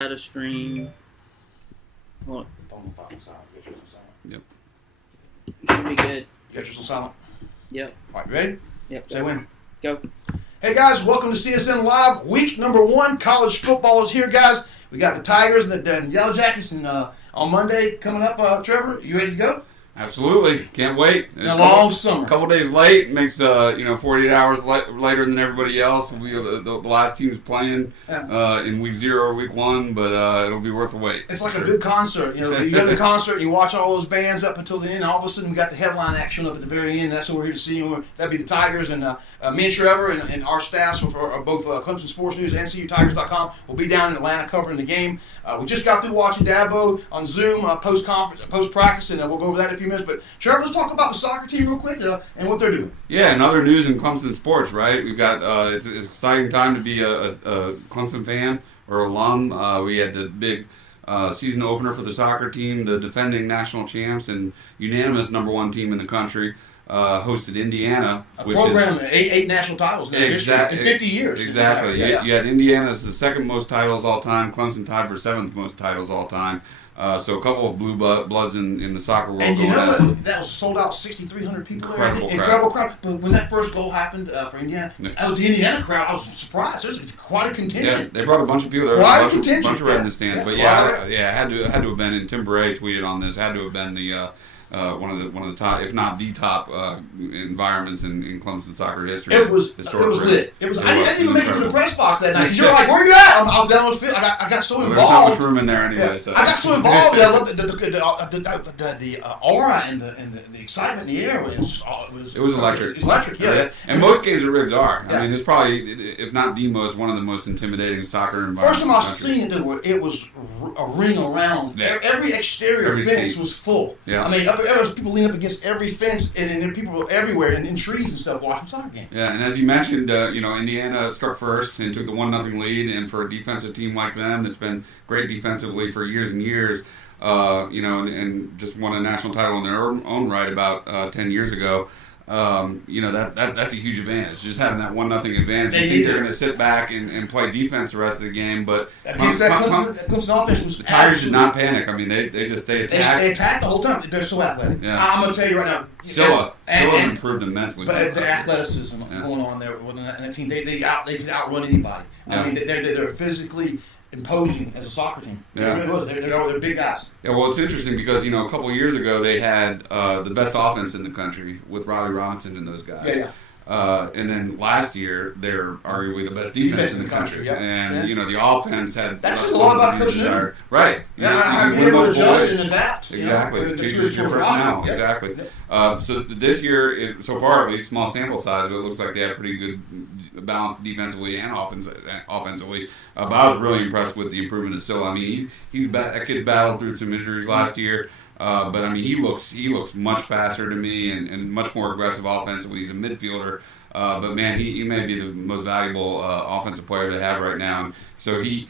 Data stream. What? Yep. Should be good. You got yours on silent? Yep. All right, ready? Yep. Say when. Go. Hey guys, welcome to CSN Live. Week number 1, college football is here, guys. We got the Tigers and the Yellow Jackets, and on Monday coming up. Trevor, you ready to go? Absolutely. Can't wait. A long summer. A couple days late makes 48 hours later than everybody else. We the last team's playing in week 0 or week 1, but it'll be worth the wait. It's like a good concert. You know, you go to the concert and you watch all those bands up until the end, and all of a sudden we got the headline action up at the very end. That's what we're here to see. That'd be the Tigers, and me and Trevor and our staffs for both Clemson Sports News and CUTigers.com will be down in Atlanta covering the game. We just got through watching Dabo on Zoom post-practice, and we'll go over that in a few minutes. But Trevor, let's talk about the soccer team real quick and what they're doing. Yeah, and other news in Clemson sports, right? We've got it's an exciting time to be a Clemson fan or alum. We had the big season opener for the soccer team, the defending national champs and unanimous #1 team in the country. Hosted Indiana, which program, is eight national titles in in 50 years. Exactly. You had Indiana as the second most titles all time. Clemson tied for 7th most titles all time. So a couple of blue bloods in the soccer world. And you know what? That was sold out, 6,300 people. Incredible crowd. But when that first goal happened for Indiana, the Indiana crowd, I was surprised. There's quite a contingent. Yeah, they brought a bunch of people there. Quite a bunch of red in the stands. But had to have been. And Tim Bray tweeted on this. Had to have been the. One of the top, if not the top, environments in Clemson soccer history. It was lit. I didn't even make it to the press box that night. You're like, where you at? I was down on the field. I got so involved. There's not much room in there anyway. Yeah. So. I got so involved. I loved the aura and the excitement in the air. It was electric. It was electric, yeah. And most games at Riggs are. I mean, it's probably, if not the most, one of the most intimidating soccer environments. First time I seen it, it was a ring around. Yeah. Every exterior fence was full. Yeah. I mean, there was people leaning up against every fence, and there were people everywhere, and in trees and stuff, watching soccer games. Yeah, and as you mentioned, Indiana struck first and took the 1-0 lead, and for a defensive team like them that's been great defensively for years and years, and just won a national title in their own right about 10 years ago. That's a huge advantage. Just having that 1-0 advantage. You think they're going to sit back and play defense the rest of the game, but Clemson offense was the Tigers did not panic. I mean, they attacked. They attacked the whole time. They're so athletic. Yeah. I'm going to tell you right now. Silla's improved immensely. But the athleticism going on there with that team, they could outrun anybody. I mean, they're physically imposing as a soccer team. Yeah. They're big guys. Yeah, well, it's interesting because, a couple of years ago they had the best offense in the country with Robbie Robinson and those guys. Yeah. And then last year, they're arguably the best defense in the country. Yep. And, the offense had... That's just a lot about coaching. Right. Yeah, being able to adjust and adapt. Exactly. Teachers to your personnel. Yep. Exactly. So this year, so far at least, small sample size, but it looks like they have pretty good balance defensively and offensively. But I was really impressed with the improvement of Silla. I mean, that kid's battled through some injuries last year. But I mean, he looks much faster to me and much more aggressive offensively. He's a midfielder, but man, he may be the most valuable offensive player they have right now. And so he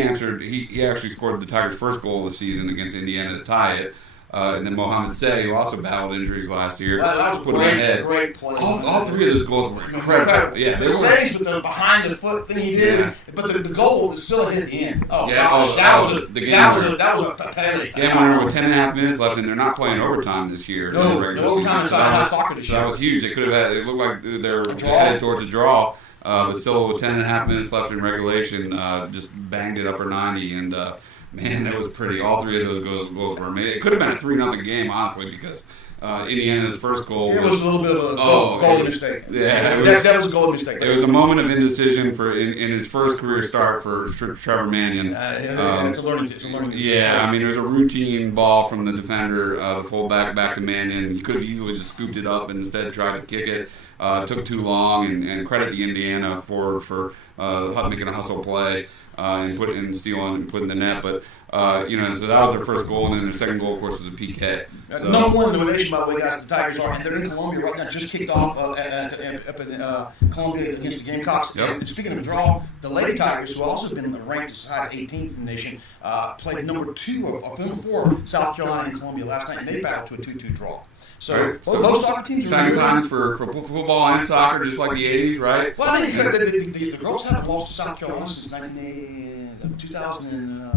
answered. He actually scored the Tigers' first goal of the season against Indiana to tie it. And then Mohamed Say, who also battled injuries last year, that was put him ahead. Great play. All three of those goals were incredible. Yeah, the saves with the behind the foot thing he did, but the goal was still hit at the end. Oh yeah, gosh, that was a penalty. Game winner with 10.5 minutes left, and they're not playing overtime this year. No overtime inside soccer this year. So that was huge. They could have had. It looked like they were headed towards a draw. But still, with 10.5 minutes left in regulation, just banged it upper 90, and man, that was pretty. All three of those goals were made. It could have been a 3-0 game, honestly, because Indiana's first goal was a little bit of a golden mistake. Yeah, that was a golden mistake. It was a moment of indecision in his first career start for Trevor Mannion. It's a learning. Yeah, I mean, there was a routine ball from the defender, the fullback, back to Mannion. He could have easily just scooped it up and instead tried to kick it. Took too long, and credit the Indiana forward for making a hustle play and stealing and putting the net. But so that was their first goal, and then their second goal, of course, was a PK. So. Number one in the nation, by the way, guys, the Tigers are, and they're in Columbia right now. Just kicked off up in Columbia against the Gamecocks. Yep. And speaking of a draw, the Lady Tigers, who have also been ranked as high as 18th in the nation, played number 2 or number 4 South Carolina and Columbia last night, and they battled to a 2-2 draw. So both soccer teams exciting times for football and soccer, just like the 80s, right? Well, I think the girls haven't lost to South Carolina since 1980. in 2000.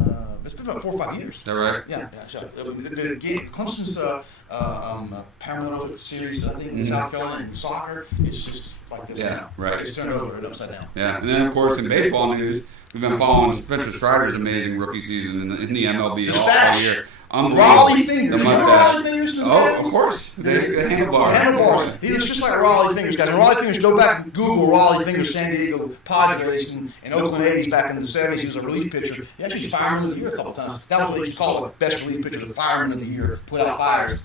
It's been about 4 or 5 years. Is that right? Yeah. So, the game, Clemson's Paramount Series, I think, in South Carolina in soccer, it's just like this now. Right. It's turned over and upside down. Yeah, and then of course in baseball news, we've been following Spencer Strider's amazing rookie season in the MLB all year. Raleigh fingers. The mustache. Raleigh fingers. Oh, of course. The handlebars. Handlebars. He looks just like Raleigh fingers, guys. And Raleigh fingers, go back and Google Raleigh fingers, San Diego Padres and Oakland A's back in the 70s. He was a relief pitcher. He actually was fireman of the year a couple times. That was what they used to call it, best relief pitcher, the fireman of the year, put out fires.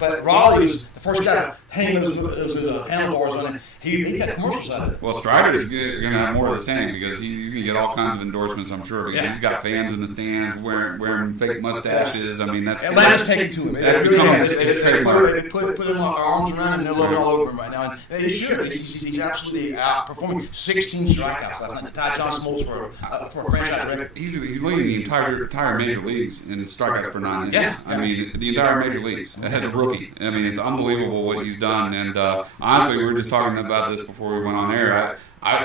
But Raleigh was the first guy to hang those handlebars on it. He got commercials out of it. Well, Strider's going to have more of the same because he's going to get all kinds of endorsements, I'm sure, because he's got fans in the stands wearing fake mustaches. I mean, that's Atlanta's taking to him. That's become his trademark. They put him on our arms around him, and they're loving all over him right now. And they should. He's absolutely outperforming. 16 strikeouts last night. Ty John Smoltz for a franchise record. He's leading the entire major leagues in strikeouts per 9 innings. Yeah. I mean, the entire major leagues as a rookie. I mean, it's unbelievable what he's done. And honestly, we were just talking about this before we went on air.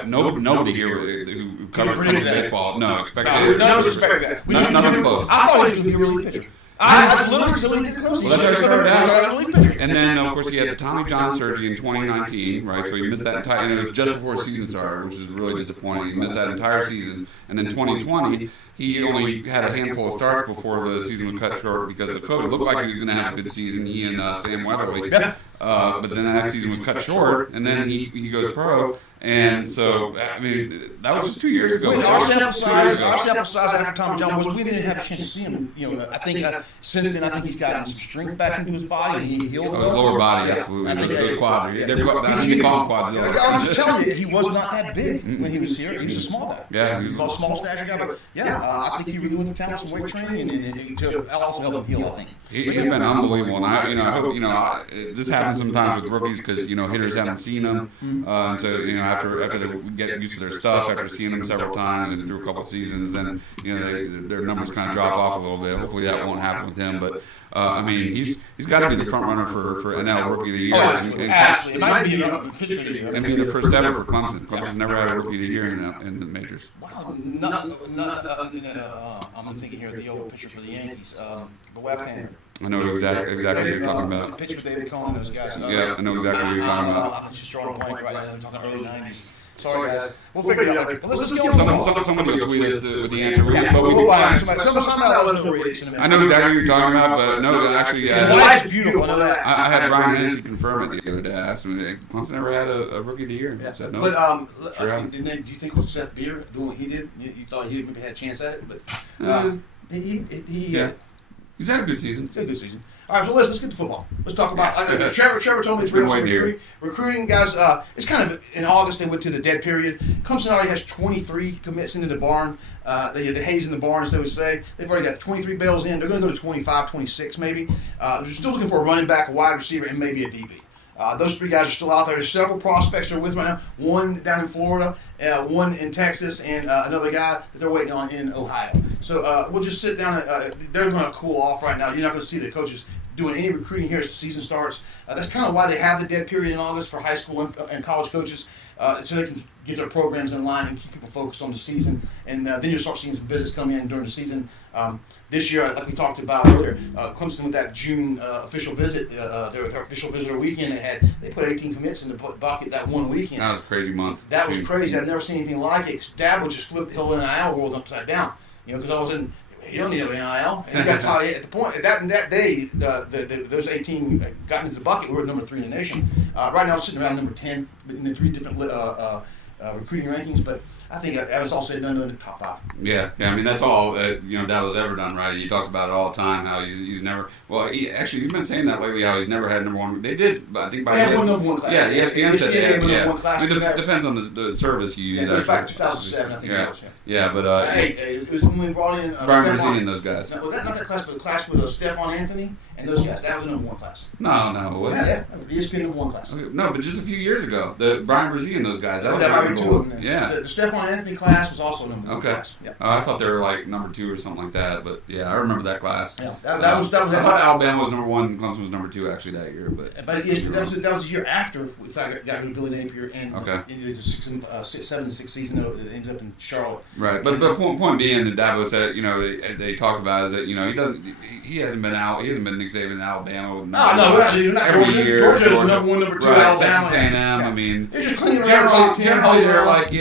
Nobody here who covered baseball, expected. None of us expected that. Nothing close. I thought he was going to be a relief pitcher. I literally said he did close. Well, that's how he started out. And then, of course, he had the Tommy John surgery in 2019, right? So he missed that entire, and it was just before season started, which is really disappointing. He missed that entire season. And then 2020, he only had a handful of starts before the season was cut short because of COVID. It looked like he was going to have a good season, he and Sam Weatherly. But then that season was cut short, and then he goes pro. And so, I mean, that was just 2 years ago. Our sample size after Tommy John was we didn't have a chance to see him. I think since then, I think he's gotten some strength back into his body. He healed his lower body, absolutely. Those quads. I think they call them quads. I'm just telling you, he was not that big when he was here. He was a small guy. Yeah, he was a small stature guy. But I think he really went to town with some weight training and to also help him heal. I think he's been unbelievable. And I hope this happens sometimes with rookies because hitters haven't seen him, and so after they get used to their stuff, after seeing them several times and through a couple of seasons, then their numbers kind of drop off a little bit. Hopefully that won't happen with him, but I mean he's got to be the front runner for NL Rookie of the Year. Absolutely, it might be a pitcher of the year. And be the first ever for Clemson. Clemson's never had a Rookie of the Year in the majors. Wow, I'm thinking here the old pitcher for the Yankees, the left-hander. I know exactly what you're talking about. Pitcher with David Cohn, those guys. Yeah, I know exactly what you're talking about. I'm just drawing a blank right now. We're talking early 90s. Sorry, guys. We'll figure it out later. Let's get on. Somebody will tweet us with the answer. We'll find somebody. Somehow let us know where it is. I know exactly what you're talking about, but no, actually, his wife's beautiful. I know that. I had Brian Hennessy confirm it the other day. I asked him, Clemson never had a Rookie of the Year. I said no. But do you think with Seth Beer doing what he did, you thought he maybe had a chance at it? But he's had a good season. He's had a good season. All right, so let's get to football. Let's talk about Trevor told me it's recruiting, guys. It's kind of in August they went to the dead period. Clemson already has 23 commits into the barn. The haze in the barn, as they would say. They've already got 23 bales in. They're going to go to 25, 26 maybe. They're still looking for a running back, a wide receiver, and maybe a DB. Those three guys are still out there. There's several prospects they're with right now. One down in Florida, one in Texas, and another guy that they're waiting on in Ohio. So we'll just sit down. They're going to cool off right now. You're not going to see the coaches doing any recruiting here as the season starts. That's kind of why they have the dead period in August for high school and college coaches, so they can get their programs in line and keep people focused on the season. And then you'll start seeing some visits come in during the season. This year, like we talked about earlier, Clemson with that June official visit, their official visitor weekend, they put 18 commits in the bucket that one weekend. That was a crazy month. That was crazy. I've never seen anything like it. Dad would just flip the whole NIL world upside down. Because I was in. You don't need an NIL. And you got to tell you at the point that day, those 18 got into the bucket. We were number 3 in the nation. Right now, I'm sitting around number 10 in the 3 different recruiting rankings. But I think that was all said and done in the top 5. Yeah. I mean, that's all Dad was ever done, right? He talks about it all the time. How he's never. Well, he's been saying that lately. How he's never had number 1. They did, but I think by they had one number 1 class. Yeah, ESPN said they had number 1 class. I mean, it depends on the service you use. Yeah, it goes back to 2007, I think it was. Yeah, but it was when we brought in Brian Brazilian and those guys. Not that class, but the class with Stephon Anthony and those guys. That was the number 1 class. No, it wasn't. Yeah, ESPN number 1 class. Okay, no, but just a few years ago, the Brian Brazilian and those guys. That was Brian might be two of them. Then. Yeah. The Stephon Anthony class was also number one class. Yeah. I thought they were like number 2 or something like that, but yeah, I remember that class. Yeah, that was. I thought Alabama was number 1, Clemson was number 2 actually that year, but yes, that was the year after we got rid of Billy Napier and into the 7-6 season that ended up in Charlotte. Right, but the point being that Dabo said, they talked about is that he hasn't been Nick Saban in Alabama. We're not Georgia. Georgia's number 1, number 2. Right, Alabama. Texas A&M. I mean, generally they're like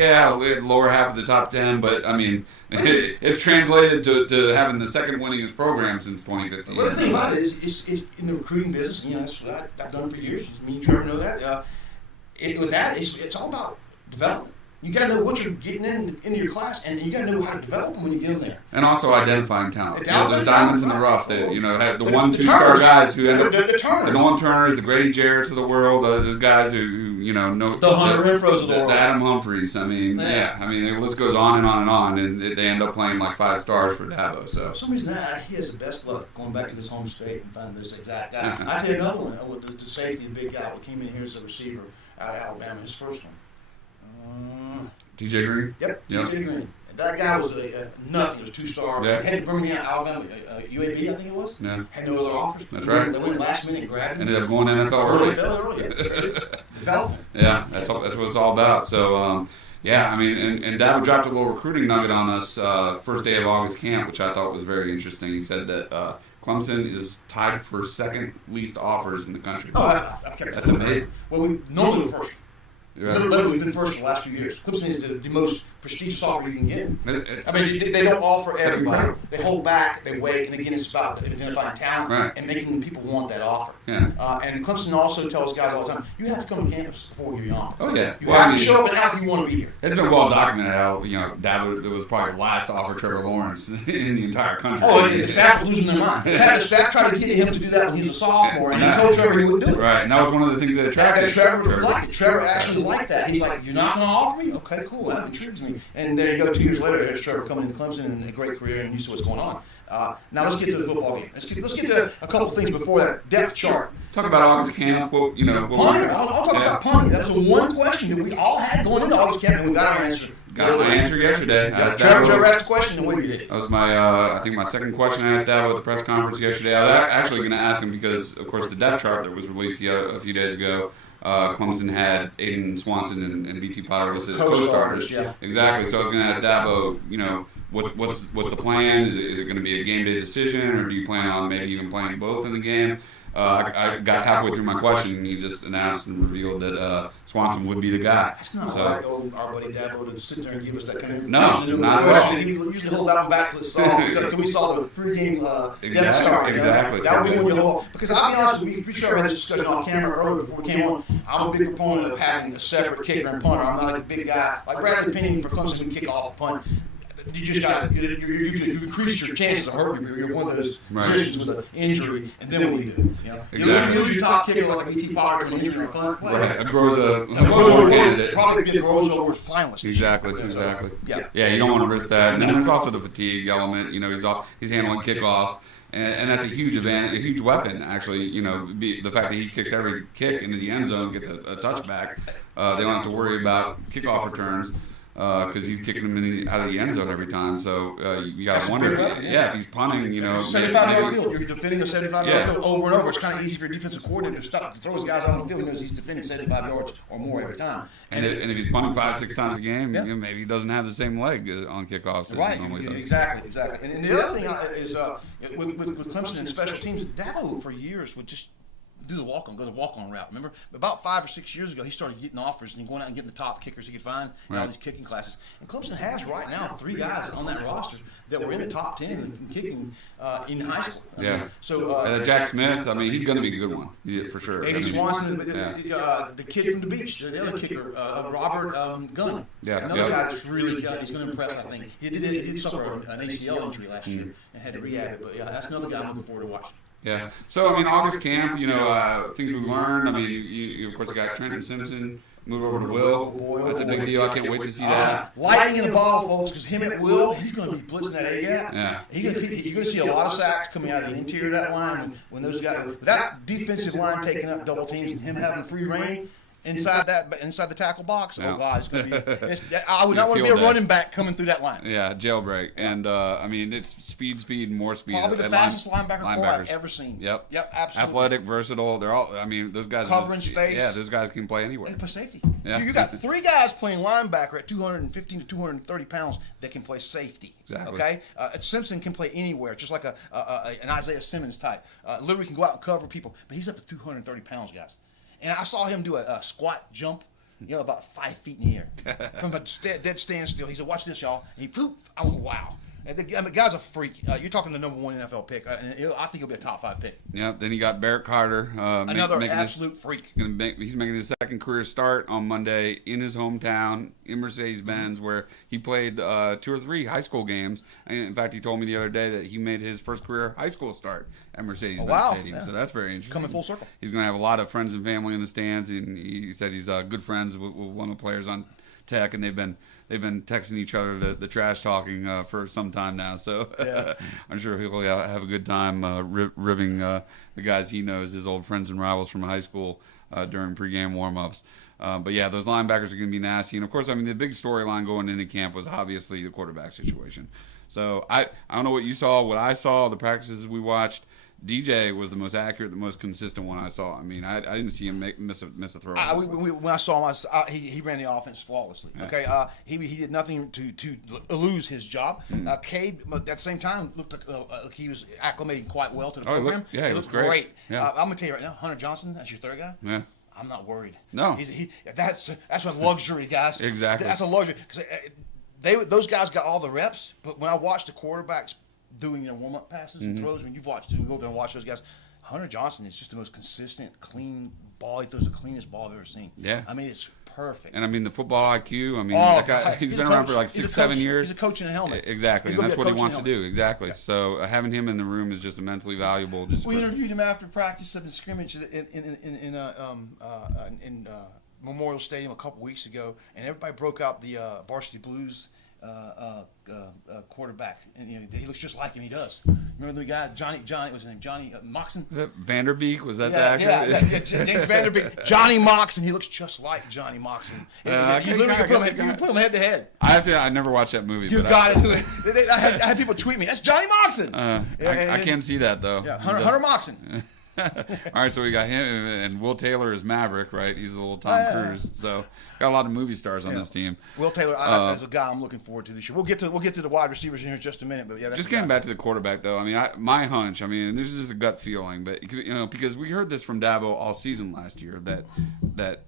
lower half of the top 10, but I mean. It's translated to having the second winningest program since 2015. Well, the thing about it is in the recruiting business, that's what I've done for years. Me and Trevor know that. With that, it's all about development. You got to know what you're getting into your class, and you got to know how to develop them when you get them there. And also identifying talent. There's diamonds in the rough that have the 1-2-star guys who end up the Nolan Turners, the Grady Jarretts of the world. Those guys who know the Hunter Renfros of the world, the Adam Humphreys. I mean, the list goes on and on and on, and they end up playing like 5 stars for Dabo. So for some reason, he has the best luck going back to his home state and finding this exact guy. I tell you another one, the safety, the big guy who came in here as a receiver out of Alabama, his first one. TJ Green? Yep, TJ Green. That guy was nothing. He was 2-star. Yeah. Headed to Birmingham, Alabama, UAB, I think it was. Yeah. Had no other offers. That's right. They went last minute and grabbed him. Ended up going NFL early. Development. Yeah, that's what it's all about. So, I mean, and Dabo dropped a little recruiting nugget on us first day of August camp, which I thought was very interesting. He said that Clemson is tied for second least offers in the country. Oh, I've kept That's amazing. Well, we normally were first. Yeah. Literally, we've been first for the last few years. Clemson is the most prestigious offer you can get. It's, I mean, they don't offer everybody. They hold back, they wait, and again, it's about identifying talent and making people want that offer. Yeah. And Clemson also tells guys all the time, you have to come to campus before you get an offer. Oh, yeah. You have to show up and how you want to be here. It's been well documented how, Dabo, it was probably the last offer Trevor Lawrence in the entire country. Oh, and the staff was losing their mind. The staff tried to get him to do that when he was a sophomore, and he told Trevor he wouldn't do it. Right, and that was one of the things that attracted Trevor actually liked that. He's like, you're not going to offer me? Okay, cool. That intrigues me. And there you go. 2 years later, there's Trevor coming into Clemson and a great career and you see what's going on. Now let's get to the football game. Let's get to a couple of things before that depth chart. Talk about August camp. Punter. I'll talk about punting. That was the one question that we all had going into August camp, and we got our answer. Got my answer yesterday. Trevor asked a question, and what did you do? That was my, I think my second question I asked Dabo at the press conference yesterday. I was actually going to ask him because, of course, the depth chart that was released a few days ago, Clemson had Aiden Swanson and BT Potter listed as co-starters. Yeah. Exactly. So I was going to ask Dabo, what's the plan? Is it going to be a game day decision, or do you plan on maybe even playing both in the game? I got halfway through my question, and he just announced and revealed that Swanson would be the guy. That's not like our buddy Dabo to sit there and give us that kind of no, not at all. He usually hold that one back to the song until we saw the pregame depth chart. Exactly. That was when you hold. Because I'll be honest with you, Trevor had this discussion on camera earlier before we came on. I'm a big proponent of having a separate kicker and punter. I'm not a big guy like Bradley Penny for Clemson who kick off a punt. You just got you increase your chances of hurting. You're one of those positions with an injury, and then what do you do? Exactly. You lose your top kicker like a BT Potter to an injury or punt. Right. A Groza candidate. Probably be a Groza or finalist. Exactly. Yeah. You don't want to risk that. And then there's also the fatigue element. He's handling kickoffs. And that's a huge advantage, a huge weapon, actually. The fact that he kicks every kick into the end zone, gets a touchback. They don't have to worry about kickoff returns because he's kicking them out of the end zone every time. So you got to wonder, if he's punting, 75-yard field. You're defending a 75-yard field over and over. It's kind of easy for your defensive coordinator to throw his guys out on the field. He knows he's defending 75 yards or more every time. And if he's punting 5-6 times a game, maybe he doesn't have the same leg on kickoffs as he normally does. Exactly. And the other thing is with Clemson and special teams, Dabo for years would just go the walk-on route. Remember, about 5 or 6 years ago, he started getting offers and going out and getting the top kickers he could find in all these kicking classes. And Clemson has right now 3 guys on that roster that were in the top 10 in kicking in high school. So Jack Smith, he's going to be a good one, for sure. Aiden Swanson, the kid from the beach, the other kicker, Robert Gunn. Another guy that's really good. He's going to impress, I think. He did suffer an ACL injury last year and had to rehab it. But that's another guy I'm looking forward to watching. Yeah. So, August camp, things we've learned. You of course, got Trenton Simpson move over to Will. That's a big deal. I can't wait to see that. Lightning in the ball, folks, because him at Will, he's going to be blitzing that A-gap. Yeah. You're going to see a lot of sacks coming out of the interior of that line when those guys, with that defensive line taking up double teams and him having free reign, inside the tackle box. Yeah. Oh God, it's going to be. I would not want to be Field a day. running back coming through that line. Yeah, jailbreak. And, I mean, it's speed, more speed. Probably the at fastest linebacker core linebackers. I've ever seen. Yep. Absolutely. Athletic, versatile. They're all, I mean, those guys. Covering space. Yeah, those guys can play anywhere. They play safety. Yeah. You got 3 guys playing linebacker at 215 to 230 pounds that can play safety. Exactly. Okay? Simpson can play anywhere, just like an Isaiah Simmons type. Literally can go out and cover people, but he's up to 230 pounds, guys. And I saw him do a squat jump, about 5 feet in the air from a dead standstill. He said, "Watch this, y'all." And he poof. I went, "Wow." And the guy's a freak. You're talking the number 1 NFL pick, and I think he'll be a top 5 pick. Yeah. Then you got Barrett Carter. Another absolute freak. He's making his second career start on Monday in his hometown in Mercedes-Benz, where he played 2 or 3 high school games. And in fact, he told me the other day that he made his first career high school start at Mercedes-Benz Stadium. Yeah. So that's very interesting. Coming full circle. He's going to have a lot of friends and family in the stands, and he said he's good friends with one of the players on Tech, and they've been texting each other the trash talking for some time now. So I'm sure he'll have a good time ribbing the guys he knows, his old friends and rivals from high school during pregame warm-ups. But yeah, those linebackers are going to be nasty. And of course, I mean, the big storyline going into camp was obviously the quarterback situation. So I don't know what you saw. What I saw, the practices we watched, DJ was the most accurate, the most consistent one I saw. I mean, I didn't see him miss a throw. When I saw him, he ran the offense flawlessly. Yeah. Okay, he did nothing to lose his job. Cade, at the same time, looked like he was acclimating quite well to the program. He looked great. Yeah. I'm gonna tell you right now, Hunter Johnson, that's your third guy. Yeah. I'm not worried. No. That's a luxury, guys. Exactly. That's a luxury because those guys got all the reps. But when I watched the quarterbacks doing their warm-up passes and throws, when you go over there and watch those guys, Hunter Johnson is just the most consistent, clean ball. He throws the cleanest ball I've ever seen. Yeah. I mean, it's perfect. And I mean, the football IQ, I mean, that guy, he's been around for like 6-7 years. He's a coach in a helmet. Exactly. And that's what he wants to do. Exactly. Yeah. So having him in the room is just immensely valuable. We interviewed him after practice at the scrimmage in Memorial Stadium a couple weeks ago, and everybody broke out the Varsity Blues quarterback, and he looks just like him. He does. Remember the guy Johnny? What's his name? Johnny Moxon. Was that Vanderbeek? Was that the actor? Yeah, James Vanderbeek. Johnny Moxon. He looks just like Johnny Moxon. You literally can put him head to head. I never watched that movie. You got it. I had people tweet me. That's Johnny Moxon. I can't see that though. Yeah, Hunter Moxon. All right, so we got him, and Will Taylor is Maverick, right? He's the little Tom Cruise. So got a lot of movie stars on this team. Will Taylor is a guy I'm looking forward to this year. We'll get to the wide receivers in here in just a minute, but yeah. Just getting back to the quarterback, though. I mean, my hunch. I mean, this is just a gut feeling, but because we heard this from Dabo all season last year that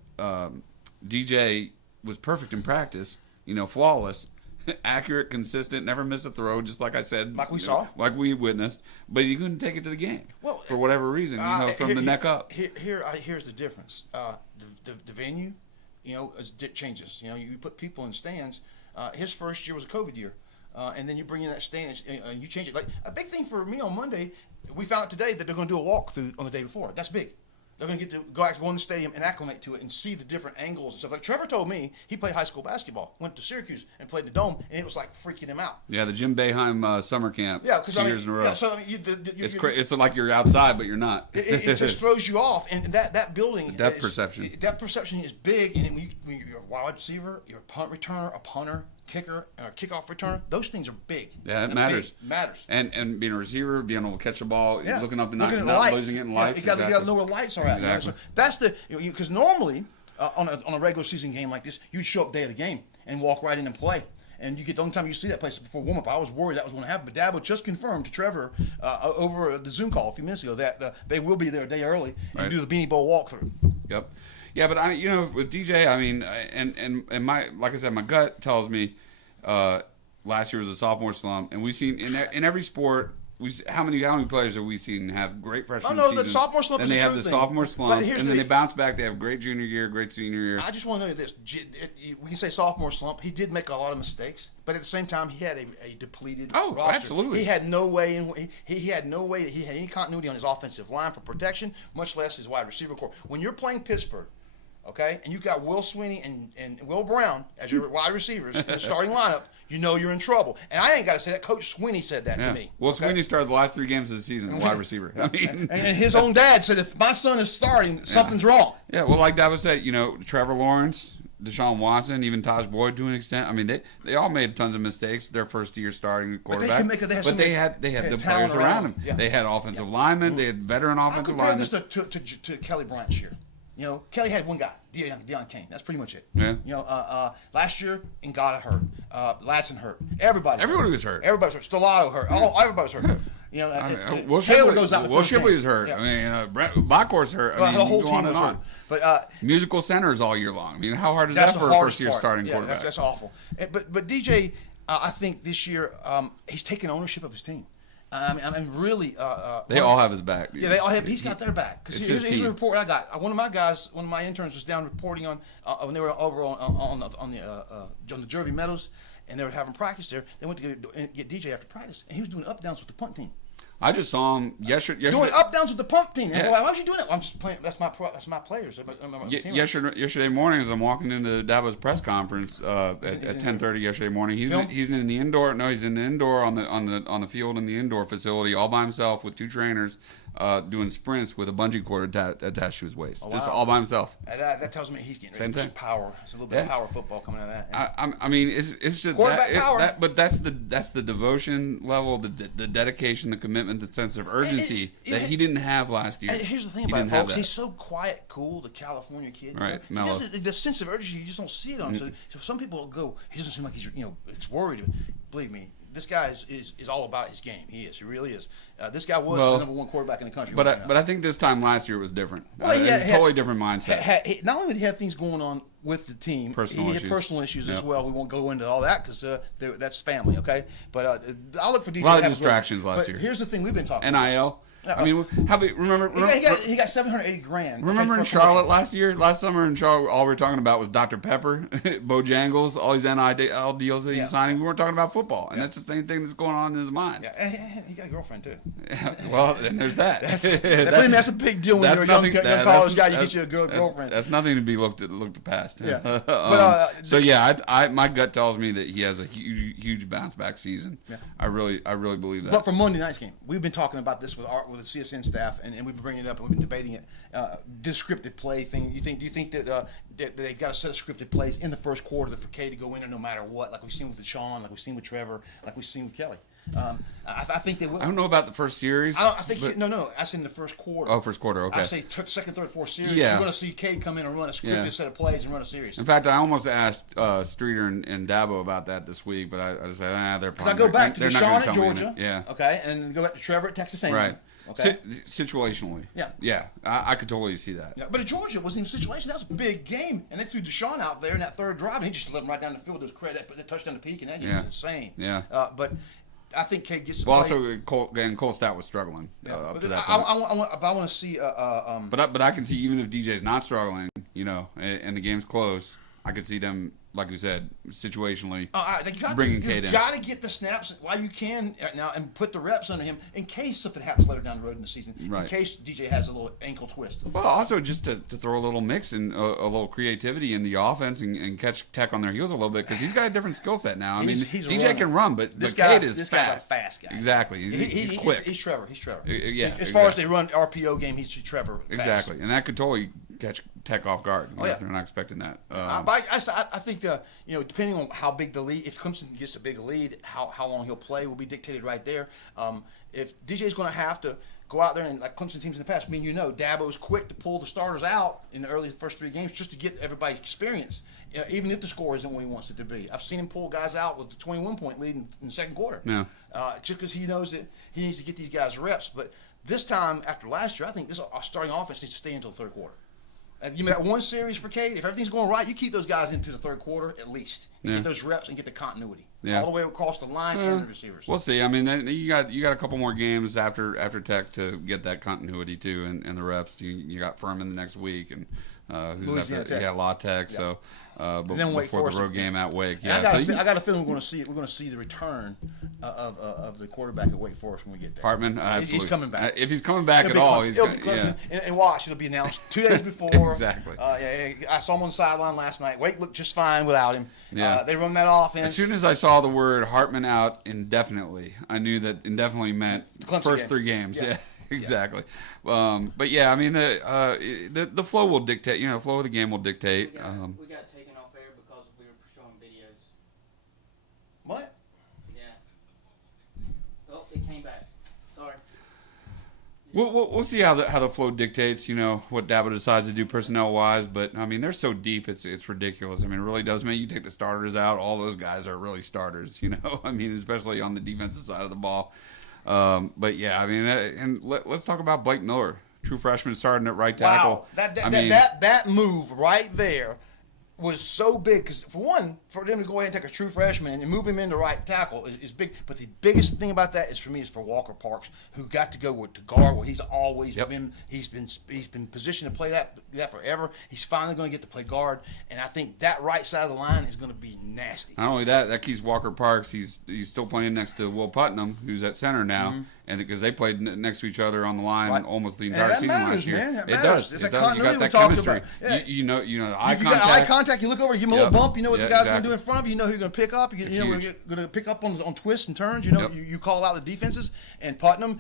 DJ was perfect in practice, flawless. Accurate, consistent, never miss a throw, just like I said. Like we saw. Like we witnessed. But he couldn't take it to the game. Well, for whatever reason, from the neck up. Here's the difference. The venue, it changes. You put people in stands. His first year was a COVID year. And then you bring in that stand and you change it. Like a big thing for me on Monday, we found out today that they're going to do a walkthrough on the day before. That's big. They're going to get to go in the stadium and acclimate to it and see the different angles and stuff. Like Trevor told me, he played high school basketball, went to Syracuse and played in the Dome, and it was like freaking him out. Yeah, the Jim Boeheim summer camp. Yeah, because 2 years in a row. Yeah, so it's like you're outside, but you're not. It just throws you off, and that building. Depth perception. That perception is big, and when you're a wide receiver, you're a punt returner, a punter, kicker, or kickoff returner. Those things are big. Yeah, it matters. It matters. And being a receiver, being able to catch the ball, looking up and not losing it in lights. You got to know where lights are at. Exactly. So that's because normally on a regular season game like this, you'd show up day of the game and walk right in and play. And you get the only time you see that place before warm up. I was worried that was going to happen, but Dabo just confirmed to Trevor over the Zoom call a few minutes ago that they will be there a day early and do the Beanie Bowl walkthrough. Yep. Yeah, but with DJ, I mean, and my, like I said, my gut tells me last year was a sophomore slump, and we've seen in every sport. How many players have we seen have great freshman seasons? The sophomore slump is a true thing. Then they have the sophomore slump, and then they bounce back. They have great junior year, great senior year. I just want to know this. We can say sophomore slump. He did make a lot of mistakes, but at the same time, he had a depleted roster. Absolutely. He had no way. He had no way that he had any continuity on his offensive line for protection, much less his wide receiver core. When you're playing Pittsburgh, okay, and you've got Will Sweeney and Will Brown as your wide receivers in the starting lineup, you know you're in trouble. And I ain't got to say that. Coach Sweeney said that to me. Will okay? Sweeney started the last 3 games of the season, wide receiver. I mean, and his own dad said, if my son is starting, something's wrong. Yeah, well, like Dabo said, Trevor Lawrence, Deshaun Watson, even Taj Boyd to an extent. I mean, they all made tons of mistakes their first year starting quarterback. But they had the players around them. Yeah. They had offensive linemen. They had veteran offensive linemen. I compare this to Kelly Bryant's year. Kelly had one guy, Deion Kane. That's pretty much it. Yeah. Last year, Ngata hurt. Ladson hurt. Everybody was hurt. Everybody's hurt. Stellato hurt. Everybody's hurt. Will Taylor goes out. Will Shipley was hurt. Yeah. I mean, Blackhorse hurt. I mean, the whole go team on was and hurt. on. But musical centers all year long. I mean, how hard is that for a first-year starting quarterback? That's awful. But DJ, I think this year he's taking ownership of his team. I mean, really. They all have his back. Yeah, they all have. He's got their back. Because here's a report I got. One of my interns was down reporting on when they were over on the Jervey Meadows, and they were having practice there. They went to get DJ after practice, and he was doing up downs with the punt team. I just saw him yesterday. Doing up downs with the punt team. Yeah. Why was you doing that? I'm just playing. That's my players. Yesterday morning, as I'm walking into Dabo's press conference at 10:30 yesterday morning, he's in the indoor. No, he's in the indoor on the field in the indoor facility all by himself with 2 trainers doing sprints with a bungee cord attached to his waist, just all by himself. That tells me he's getting ready for some power. There's a little bit of power football coming out of that. I mean, it's just quarterback power. But that's the devotion level, the dedication, the commitment, the sense of urgency that he didn't have last year. And here's the thing about it, folks. He's so quiet, cool, the California kid. Right, mellow. The sense of urgency, you just don't see it on him. So some people go, he doesn't seem like he's worried. Believe me, this guy is all about his game. He is. He really is. This guy was the number 1 quarterback in the country. But I think this time last year was different. Well, it was a totally different mindset. Not only did he have things going on with the team, he had personal issues as well. We won't go into all that because that's family, okay? But I'll look for DJ. A lot of distractions last year. Here's the thing we've been talking NIL. I mean, remember? He got $780,000. Remember in Charlotte last summer in Charlotte, all we were talking about was Dr. Pepper, Bojangles, all these NIL deals that he's signing. We weren't talking about football, and that's the same thing that's going on in his mind. Yeah, and he got a girlfriend too. Well, and there's that. Believe me, that's a big deal when you're a young college guy. You get you a girlfriend. That's nothing to be looked past. Yeah. My gut tells me that he has a huge bounce back season. Yeah. I really believe that. But for Monday night's game, we've been talking about this with the CSN staff, and we've been bringing it up, and we've been debating it. This scripted play thing. Do you think that they got a set of scripted plays in the first quarter for K to go in there no matter what, like we've seen with Deshaun, like we've seen with Trevor, like we've seen with Kelly? I think they will. I don't know about the first series. I think no. I said in the first quarter. Oh, first quarter. Okay. I say second, third, fourth series. Yeah. You're going to see Cade come in and run a scripted set of plays and run a series. In fact, I almost asked Streeter and Dabo about that this week, but I just said, they're probably. Because I go back to Deshaun at Georgia. Yeah. Okay, and go back to Trevor at Texas A&M. Right. Okay. Situationally. Yeah. Yeah. I could totally see that. Yeah, but at Georgia wasn't even a situation. That was a big game, and they threw Deshaun out there in that third drive, and he just let him right down the field. Those credit, that touchdown to peak, and that game was insane. Yeah. But I think Cade gets. Well, also Cole Stout was struggling up to that point. I want to see. But I can see even if DJ's not struggling, and the game's close, I could see them, like you said, situationally bringing Cade in. You got to get the snaps while you can now and put the reps under him in case something happens later down the road in the season. Right. In case DJ has a little ankle twist. Well, also just to throw a little mix and a little creativity in the offense and catch Tech on their heels a little bit because he's got a different skill set now. He's DJ can run, but Cade is fast. Guy's a fast guy. Exactly. He's quick. He's Trevor. Yeah. As far as they run RPO game, he's Trevor. Fast. Exactly, and that could totally catch Tech off guard. If they're not expecting that. I think depending on how big the lead, if Clemson gets a big lead, how long he'll play will be dictated right there. If DJ's going to have to go out there and like Clemson teams in the past, Dabo's quick to pull the starters out in the early first 3 games just to get everybody experience, even if the score isn't what he wants it to be. I've seen him pull guys out with the 21-point lead in the second quarter. Yeah. Just because he knows that he needs to get these guys reps. But this time, after last year, I think this starting offense needs to stay until the third quarter. You got one series for Cade. If everything's going right, you keep those guys into the third quarter at least. Get those reps and get the continuity all the way across the line and the receivers. We'll see. I mean, you got a couple more games after Tech to get that continuity too and the reps. You got Furman the next week, and who's Louisiana at Tech. La Tech. Yeah. So then Wake before Forest. the road game at Wake. And Yeah, I got a feeling we're going to see the return of the quarterback at Wake Forest when we get there. Hartman, absolutely. He's coming back. If he's coming back It'll at be all, Clemson. he's It'll be Clemson. And watch, it'll be announced 2 days before. Exactly. I saw him on the sideline last night. Wake looked just fine without him. Yeah. They run that offense. As soon as I saw the word Hartman out indefinitely, I knew that indefinitely meant Clemson first game. 3 games. Yeah. Yeah. Exactly. But yeah, I mean, the flow will dictate. Flow of the game will dictate. We got taken off air because we were showing videos. What? Yeah. Oh, it came back. Sorry. We'll see how the flow dictates. What Dabo decides to do personnel wise. But I mean, they're so deep, it's ridiculous. I mean, it really does make you take the starters out. All those guys are really starters. I mean, especially on the defensive side of the ball. But yeah, I mean, and let's talk about Blake Miller, true freshman starting at right tackle. Wow, mean, that move right there was so big because for them to go ahead and take a true freshman and move him into right tackle is big. But the biggest thing about that is for me is for Walker Parks, who got to go with the guard where he's always been. He's been positioned to play that forever. He's finally going to get to play guard, and I think that right side of the line is going to be nasty. Not only that keeps Walker Parks. He's still playing next to Will Putnam, who's at center now, and because they played next to each other on the line almost the entire season matters, last year. Man. That It matters. does. It's It a does. You got that chemistry. Yeah. You know, eye You contact. got eye contact. You look over, you give him a little bump. You know what the guy's going to exactly. do in front of you. You know who you're going to pick up. You know huge. you're going to pick up on twists and turns. You call out the defenses. And Putnam,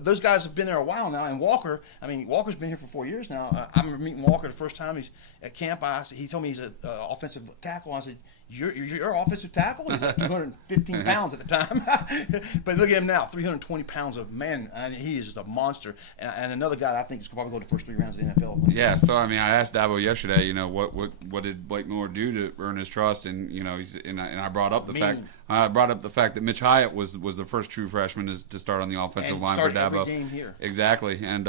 those guys have been there a while now. And Walker, Walker's been here for 4 years now. I remember meeting Walker the first time he's at camp. He told me he's an offensive tackle. I said, You're offensive tackle? He's like 215 pounds at the time. But look at him now, 320 pounds of man. He is just a monster. And another guy that I think is probably go the first 3 rounds of the NFL. Yeah, so I asked Dabo yesterday, what did Blake Miller do to earn his trust? And I brought up the fact that Mitch Hyatt was the first true freshman to start on the offensive line for Dabo. Every game here. Exactly, and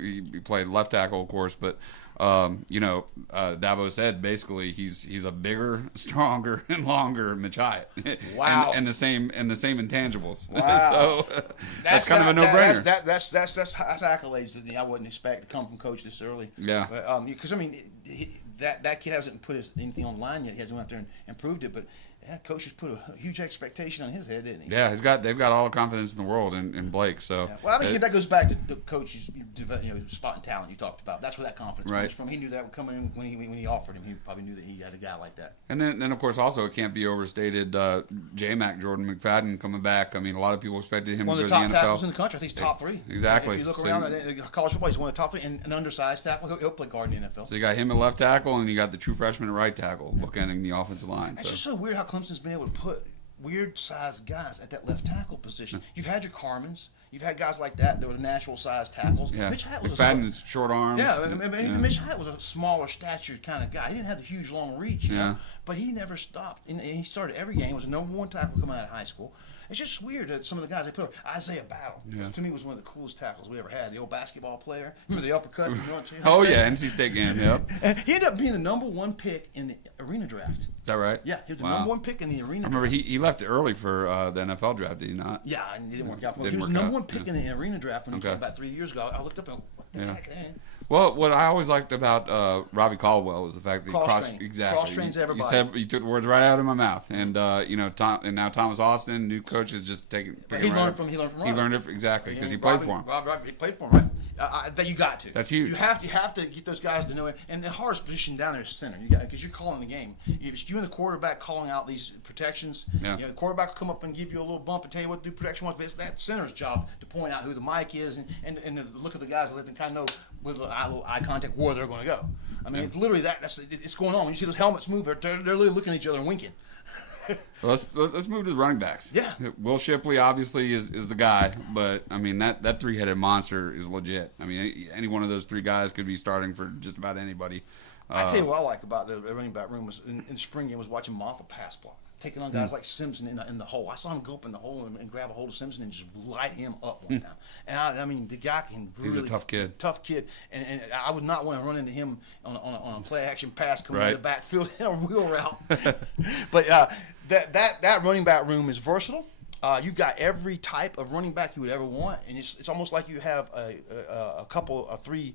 he played left tackle, of course, but. Dabo said basically he's a bigger, stronger, and longer Mitch Hyatt. Wow. and the same intangibles. Wow. So that's kind of a no-brainer. That's accolades that I wouldn't expect to come from coach this early. Yeah. Because that kid hasn't put anything on the line yet. He hasn't went out there and proved it, but. Yeah, coach has put a huge expectation on his head, didn't he? Yeah, they've got all the confidence in the world in Blake. So yeah. Well, I think that goes back to the coach's spotting talent you talked about. That's where that confidence comes from. He knew that would come in when he offered him. He probably knew that he had a guy like that. And then of course also it can't be overstated. J-Mac, Jordan McFadden coming back. I mean, a lot of people expected him to go to the NFL. One of the top tackles in the country. I think he's top 3. Exactly. If you look around college football, he's one of the top 3, and an undersized tackle. He'll play guard in the NFL. So you got him at left tackle, and you got the true freshman at right tackle, bookending the offensive line. It's just so weird how Clemson's been able to put weird-sized guys at that left tackle position. You've had your Carmens. You've had guys like that were natural-sized tackles. Yeah. Mitch Hyatt was McFadden's short arms. Yeah, Mitch Hyatt was a smaller statured kind of guy. He didn't have the huge long reach, you know? But he never stopped. And he started every game. He was a number 1 tackle coming out of high school. It's just weird that some of the guys they put up. Isaiah Battle, to me, was one of the coolest tackles we ever had. The old basketball player. Remember the uppercut? Oh, yeah, NC State game, yep. And he ended up being the number 1 pick in the arena draft. Is that right? Yeah, he was the number 1 pick in the arena draft. I remember he left early for the NFL draft, did he not? Yeah, and it didn't work out for him. He was the number 1 pick in the arena draft when he came about 3 years ago. I looked up and what the heck, man? Well, what I always liked about Robbie Caldwell was the fact that cross-trains everybody. You took the words right out of my mouth, and and now Thomas Austin, new coach, is just taking. He learned from Robbie. He learned it exactly because he played for him. He played for him, right? That you got to. That's huge. You have to get those guys to know it. And the hardest position down there is center. Because you're calling the game. It's you and the quarterback calling out these protections. Yeah. The quarterback will come up and give you a little bump and tell you what to do protection wants. But it's that center's job to point out who the mic is and to look at the guys and let them kind of know with a little eye contact where they're going to go. I mean, it's literally it's going on. When you see those helmets move, they're literally looking at each other and winking. Let's move to the running backs. Yeah. Will Shipley obviously is the guy, but I mean that 3-headed monster is legit. I mean any one of those 3 guys could be starting for just about anybody. I tell you what I like about the running back room was in the spring game was watching Moffa pass block, taking on guys like Simpson in the hole. I saw him go up in the hole and grab a hold of Simpson and just light him up one time. And I mean the guy can really. He's a tough kid. Tough kid, and I would not want to run into him on a play action pass coming in the backfield or wheel route. But that running back room is versatile. You've got every type of running back you would ever want, and it's almost like you have a couple of three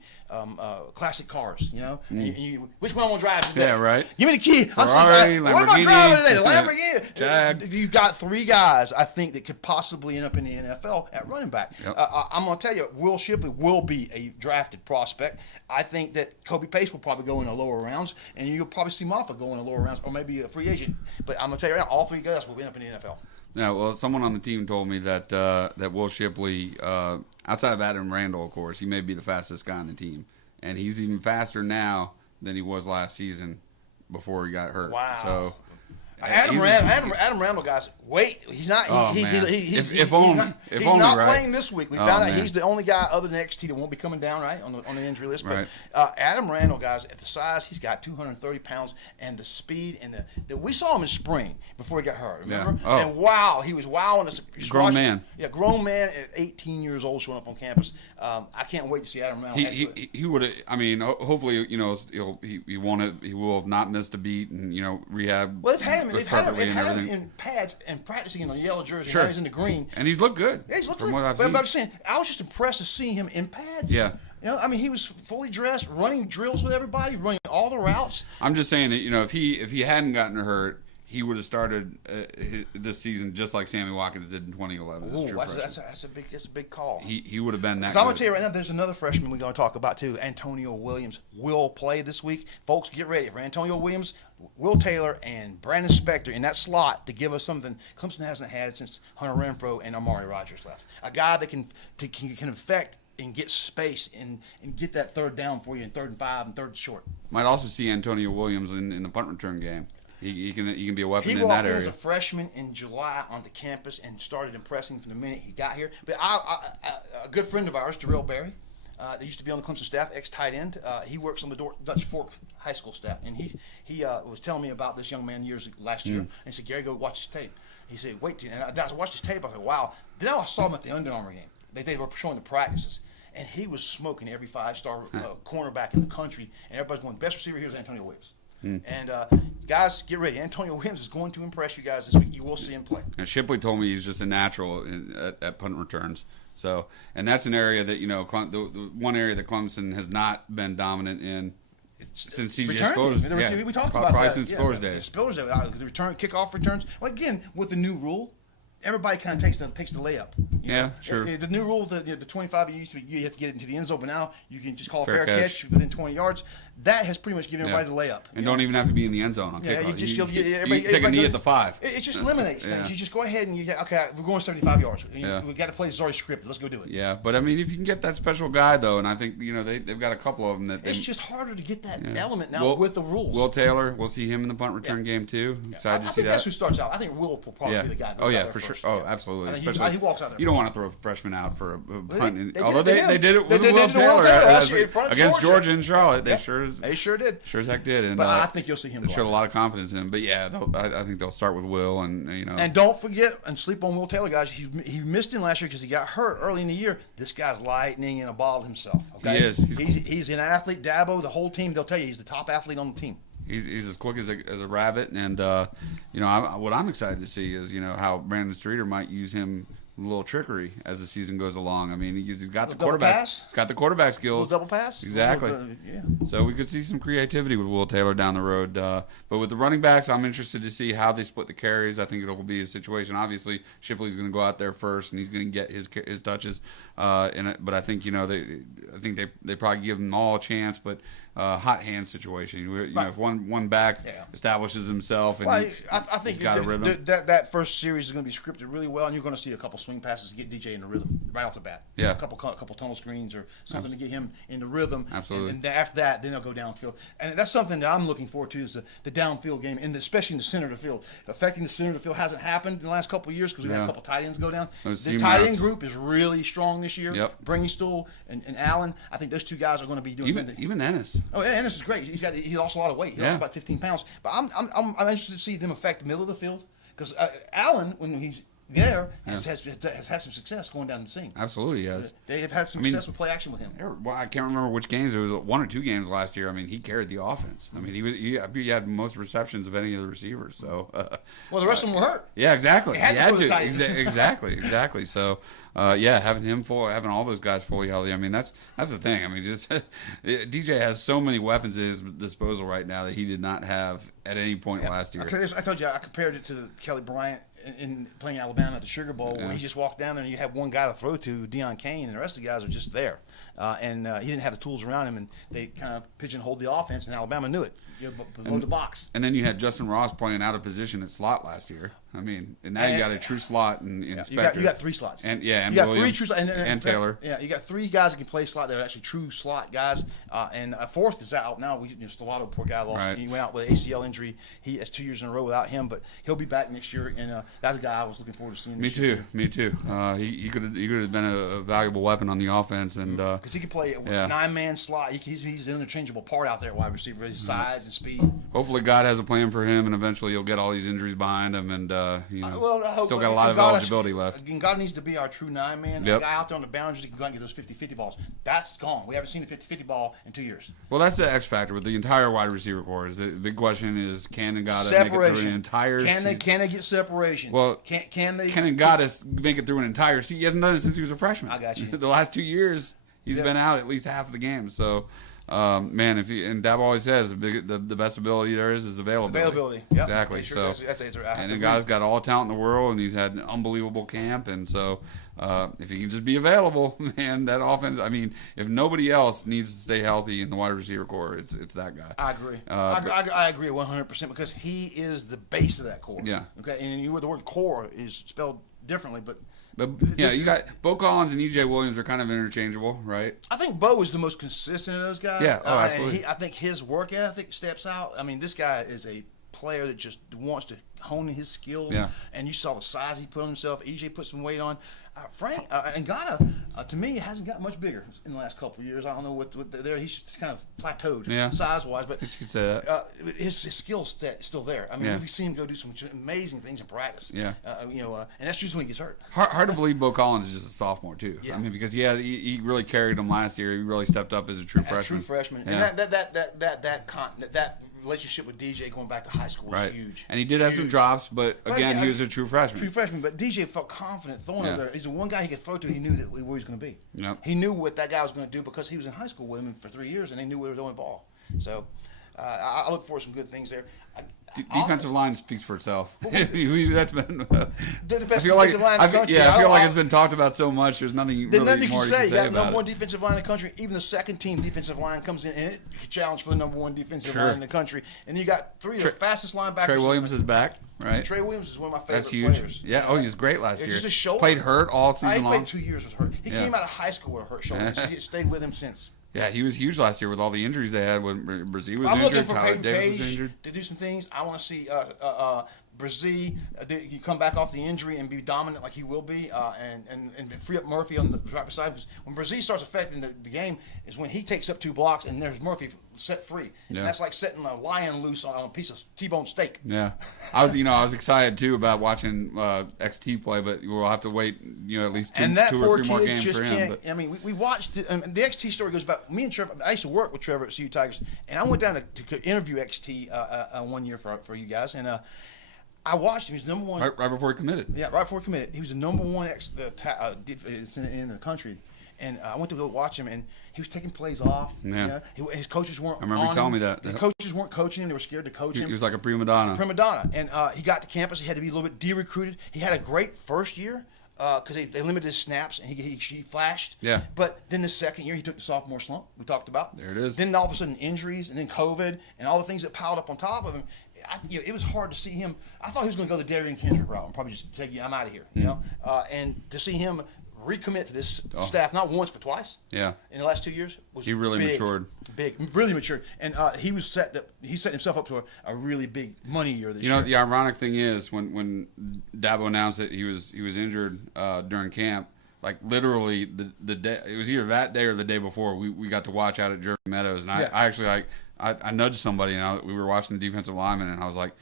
classic cars. You know, and which one will drive today? Yeah, right. Give me the key. Ferrari, what am I driving today? The Lamborghini, Lamborghini. Jag. You've got three guys I think that could possibly end up in the NFL at running back. Yep. I'm going to tell you, Will Shipley will be a drafted prospect. I think that Kobe Pace will probably go in the lower rounds, and you'll probably see Moffa go in the lower rounds, or maybe a free agent. But I'm going to tell you right now, all three guys will end up in the NFL. Yeah, well, someone on the team told me that that Will Shipley, outside of Adam Randall, of course, he may be the fastest guy on the team, and he's even faster now than he was last season before he got hurt. Wow. So Adam Randall, guys, wait. He's not. He's not playing this week. We found out he's the only guy other than XT that won't be coming down on the injury list. But Adam Randall, guys, at the size, he's got 230 pounds, and the speed and we saw him in spring before he got hurt. Remember? Yeah. And wow, he was wowing us. Grown man. Yeah, grown man at 18 years old showing up on campus. I can't wait to see Adam Randall. He would have. I mean, hopefully, he will have not missed a beat and rehab. Well, they've had him in pads and practicing in the yellow jersey. Sure. Now he's in the green. And he's looked good. Yeah, he's looked from good. what I've but seen. I'm saying, I was just impressed to see him in pads. Yeah. I mean, he was fully dressed, running drills with everybody, running all the routes. I'm just saying that, if he hadn't gotten hurt, he would have started this season just like Sammy Watkins did in 2011. That's a big call. He would have been that. So I'm gonna tell you right now, there's another freshman we're gonna talk about too. Antonio Williams will play this week, folks. Get ready for Antonio Williams, Will Taylor, and Brandon Spector in that slot to give us something Clemson hasn't had since Hunter Renfrow and Amari Rodgers left. A guy that can affect and get space and get that third down for you in 3rd and 5 and 3rd and short. Might also see Antonio Williams in the punt return game. He can be a weapon in that area. He walked in as a freshman in July onto campus and started impressing from the minute he got here. But a good friend of ours, Darrell Berry, that used to be on the Clemson staff, ex-tight end. He works on the Dutch Fork High School staff, and he was telling me about this young man last year. And he said, "Gary, go watch his tape." He said, "Wait," and I watched his tape. I said, "Wow." Then I saw him at the Under Armour game. They were showing the practices. And he was smoking every 5-star cornerback in the country, and everybody's going, best receiver here is Antonio Williams. And guys, get ready. Antonio Williams is going to impress you guys this week. You will see him play. And Shipley told me he's just a natural at punt returns. So, and that's an area that the one area that Clemson has not been dominant in since CJ Spiller's. We talked about probably that. since Spiller's days. Spiller's days. The kickoff returns. Well, again, with the new rule, everybody kind of takes the layup. Yeah, sure. The new rule, the 25, you have to get it into the end zone, but now you can just call a fair catch within 20 yards. That has pretty much given everybody the layup. And don't even have to be in the end zone on kickoff. You take a knee at the 5. It just eliminates things. You just go ahead and we're going 75 yards. We've got to play Zori script. Let's go do it. Yeah, but I mean, if you can get that special guy though, and I think they've got a couple of them that it's just harder to get that element now with the rules. Will Taylor, we'll see him in the punt return game too. Excited to see that. I think that's who starts out. I think Will will probably be the guy. Oh yeah, for sure. Oh, absolutely. Especially he walks out there. You don't want to throw a freshman out for a punt. Although they did it with Will Taylor against Georgia and Charlotte. They sure did. Sure as heck did. And, but I think you'll see him. They showed a lot of confidence in him. But yeah, I think they'll start with Will and And don't forget and sleep on Will Taylor, guys. He missed him last year because he got hurt early in the year. This guy's lightning in a bottle himself. Okay? He is. He's an athlete. Dabo, the whole team. They'll tell you he's the top athlete on the team. He's as quick as a rabbit, and what I'm excited to see is how Brandon Streeter might use him a little trickery as the season goes along. I mean, he's got the quarterback. He's got the quarterback skills. Double pass. Exactly. So we could see some creativity with Will Taylor down the road. But with the running backs, I'm interested to see how they split the carries. I think it'll be a situation. Obviously, Shipley's going to go out there first, and he's going to get his touches. But I think they probably give them all a chance. But hot hand situation. If one back establishes himself and I think he's got a rhythm. That first series is going to be scripted really well, and you're going to see a couple swing passes to get DJ in the rhythm right off the bat. Yeah, a couple tunnel screens or something to get him in the rhythm. Absolutely. And after that, then they'll go downfield, and that's something that I'm looking forward to is the downfield game, and especially in the center of the field. Affecting the center of the field hasn't happened in the last couple of years because we've had a couple tight ends go down. The tight end group is really strong this year. Yep. Bringstool and Allen. I think those two guys are going to be doing even Ennis. Oh, Ennis is great. He lost a lot of weight. He lost about 15 pounds. But I'm interested to see them affect the middle of the field because Allen, when there has had some success going down the seam. Absolutely, yes. They have had some success with play action with him. Well, I can't remember which games. It was 1 or 2 games last year. I mean, he carried the offense. I mean, he had most receptions of any of the receivers. So, well, the rest of them were hurt. Yeah, exactly. He had to. Exactly. So, having all those guys fully healthy. I mean, that's the thing. I mean, just DJ has so many weapons at his disposal right now that he did not have at any point last year. I told you I compared it to Kelly Bryant in playing Alabama at the Sugar Bowl, where he just walked down there and you had one guy to throw to, Deion Kane, and the rest of the guys are just there. And he didn't have the tools around him, and they kind of pigeonholed the offense, and Alabama knew it. Below the box. And then you had Justin Ross playing out of position at slot last year. I mean, and now you got a true slot in Spector. You got 3 slots. And you got Williams, 3 true slots. And Taylor. Yeah, you got 3 guys that can play slot. They're actually true slot guys. And a 4th is out now. Stellato, poor guy, lost. Right. He went out with an ACL injury. He has 2 years in a row without him, but he'll be back next year. And that's a guy I was looking forward to seeing. Me too. He could have been a valuable weapon on the offense, and because he could play a 9-man slot. He's an interchangeable part out there at wide receiver. His size and speed. Hopefully, God has a plan for him, and eventually he'll get all these injuries behind him, and still got a lot of eligibility left. Again, God needs to be our true 9-man. Yep. A guy out there on the boundaries that can go and get those 50-50 balls. That's gone. We haven't seen a 50-50 ball in 2 years. Well, that's the X factor with the entire wide receiver core. The big question is, can Ngata make it through an entire season? Can they get separation? Well, can they? Can Ngata make it through an entire season? He hasn't done it since he was a freshman. I got you. The last 2 years, he's been out at least half of the game. So, man, and Dabo always says the best ability there is availability. Availability, yep. Exactly. Sure, so, right. and the guy's got all the talent in the world, and he's had an unbelievable camp, and so if he can just be available, man, that offense. I mean, if nobody else needs to stay healthy in the wide receiver core, it's that guy. I agree. I agree 100% because he is the base of that core. Yeah. Okay, and the word core is spelled differently, but you got Bo Collins and E.J. Williams are kind of interchangeable, right? I think Bo is the most consistent of those guys. Yeah, absolutely. I think his work ethic steps out. I mean, this guy is a player that just wants to hone his skills. Yeah. And you saw the size he put on himself. E.J. put some weight on. Frank Ngata, to me, hasn't gotten much bigger in the last couple of years. I don't know what there. He's just kind of plateaued size-wise, but his skill's still there. I mean, we've seen him go do some amazing things in practice. Yeah. And that's just when he gets hurt. Hard to believe Bo Collins is just a sophomore too. Yeah. I mean, because he really carried him last year. He really stepped up as a true freshman. Yeah. And that relationship with DJ going back to high school was huge. And he did have some drops, but again, he was a true freshman. But DJ felt confident throwing it there. He's the one guy he could throw to. He knew where he was going to be. Yep. He knew what that guy was going to do because he was in high school with him for 3 years, and they knew where they were throwing the ball. So I look for some good things there. Defensive line speaks for itself. That's been the best defensive line in the country. I feel like it's been talked about so much. There's nothing really more you can say. You got about number 1 defensive line in the country. Even the second team defensive line comes in and it can challenge for the number 1 defensive line in the country. And you got 3 of the fastest linebackers. Trey Williams is back, right? Trey Williams is one of my favorite That's huge. players. Yeah. Oh, he was great last year. Just a shoulder. Played hurt all season long. He played 2 years with hurt. He came out of high school with a hurt shoulder. So he stayed with him since. Yeah, he was huge last year with all the injuries they had when Brazil was I'm injured, looking for Tyler Peyton Davis was Page injured. to do some things. I want to see Brazil you come back off the injury and be dominant like he will be, and free up Murphy on the right beside. Because when Brazil starts affecting the game is when he takes up 2 blocks and there's Murphy set free. Yeah. And that's like setting a lion loose on a piece of T-bone steak. Yeah, I was excited too about watching XT play, but we'll have to wait at least 2 or 3 more games for him. But. I mean, we watched the XT story goes back. Me and Trevor, I used to work with Trevor at CU Tigers, and I went down to interview XT 1 year for you guys, and I watched him. He was number 1 right before he committed. Yeah, right before he committed. He was the number 1 in the country. And I went to go watch him, and he was taking plays off. Yeah. His coaches weren't. I remember you telling me that. The coaches weren't coaching him; they were scared to coach him. He was like a prima donna. And he got to campus. He had to be a little bit de-recruited. He had a great first year because they limited his snaps, and he flashed. Yeah. But then the second year, he took the sophomore slump we talked about. There it is. Then all of a sudden, injuries, and then COVID, and all the things that piled up on top of him. It was hard to see him. I thought he was going to go the Darian Kendrick route and probably just say, "I'm out of here," and to see him recommit to this staff not once but twice. Yeah. In the last 2 years was he really matured. Really matured, and he set himself up to a really big money year this year. The ironic thing is when Dabo announced that he was injured during camp, like literally the day, it was either that day or the day before we got to watch out at Jeremy Meadows, and I actually I nudged somebody and we were watching the defensive lineman, and I was like,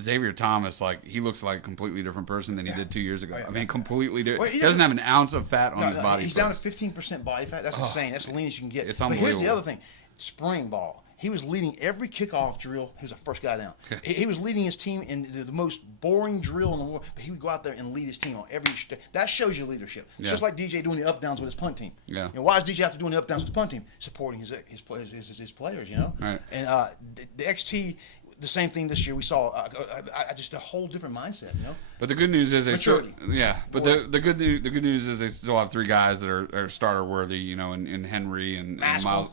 Xavier Thomas, like he looks like a completely different person than he did 2 years ago. Oh, yeah. I mean, completely different. Well, he doesn't have an ounce of fat on his body. He's down to 15% body fat. That's insane. That's the leanest you can get. It's but unbelievable. here's the other thing: spring ball. He was leading every kickoff drill. He was the first guy down. He was leading his team in the most boring drill in the world. But he would go out there and lead his team on every. That shows you leadership. It's just like DJ doing the up downs with his punt team. Yeah. You know, why is DJ out there doing the up downs with the punt team? Supporting his players. You know. Right. And the XT. The same thing this year. We saw just a whole different mindset, you know. But the good news is they still, Maturity. yeah. But the good news is they still have 3 guys that are starter worthy, you know, in Henry and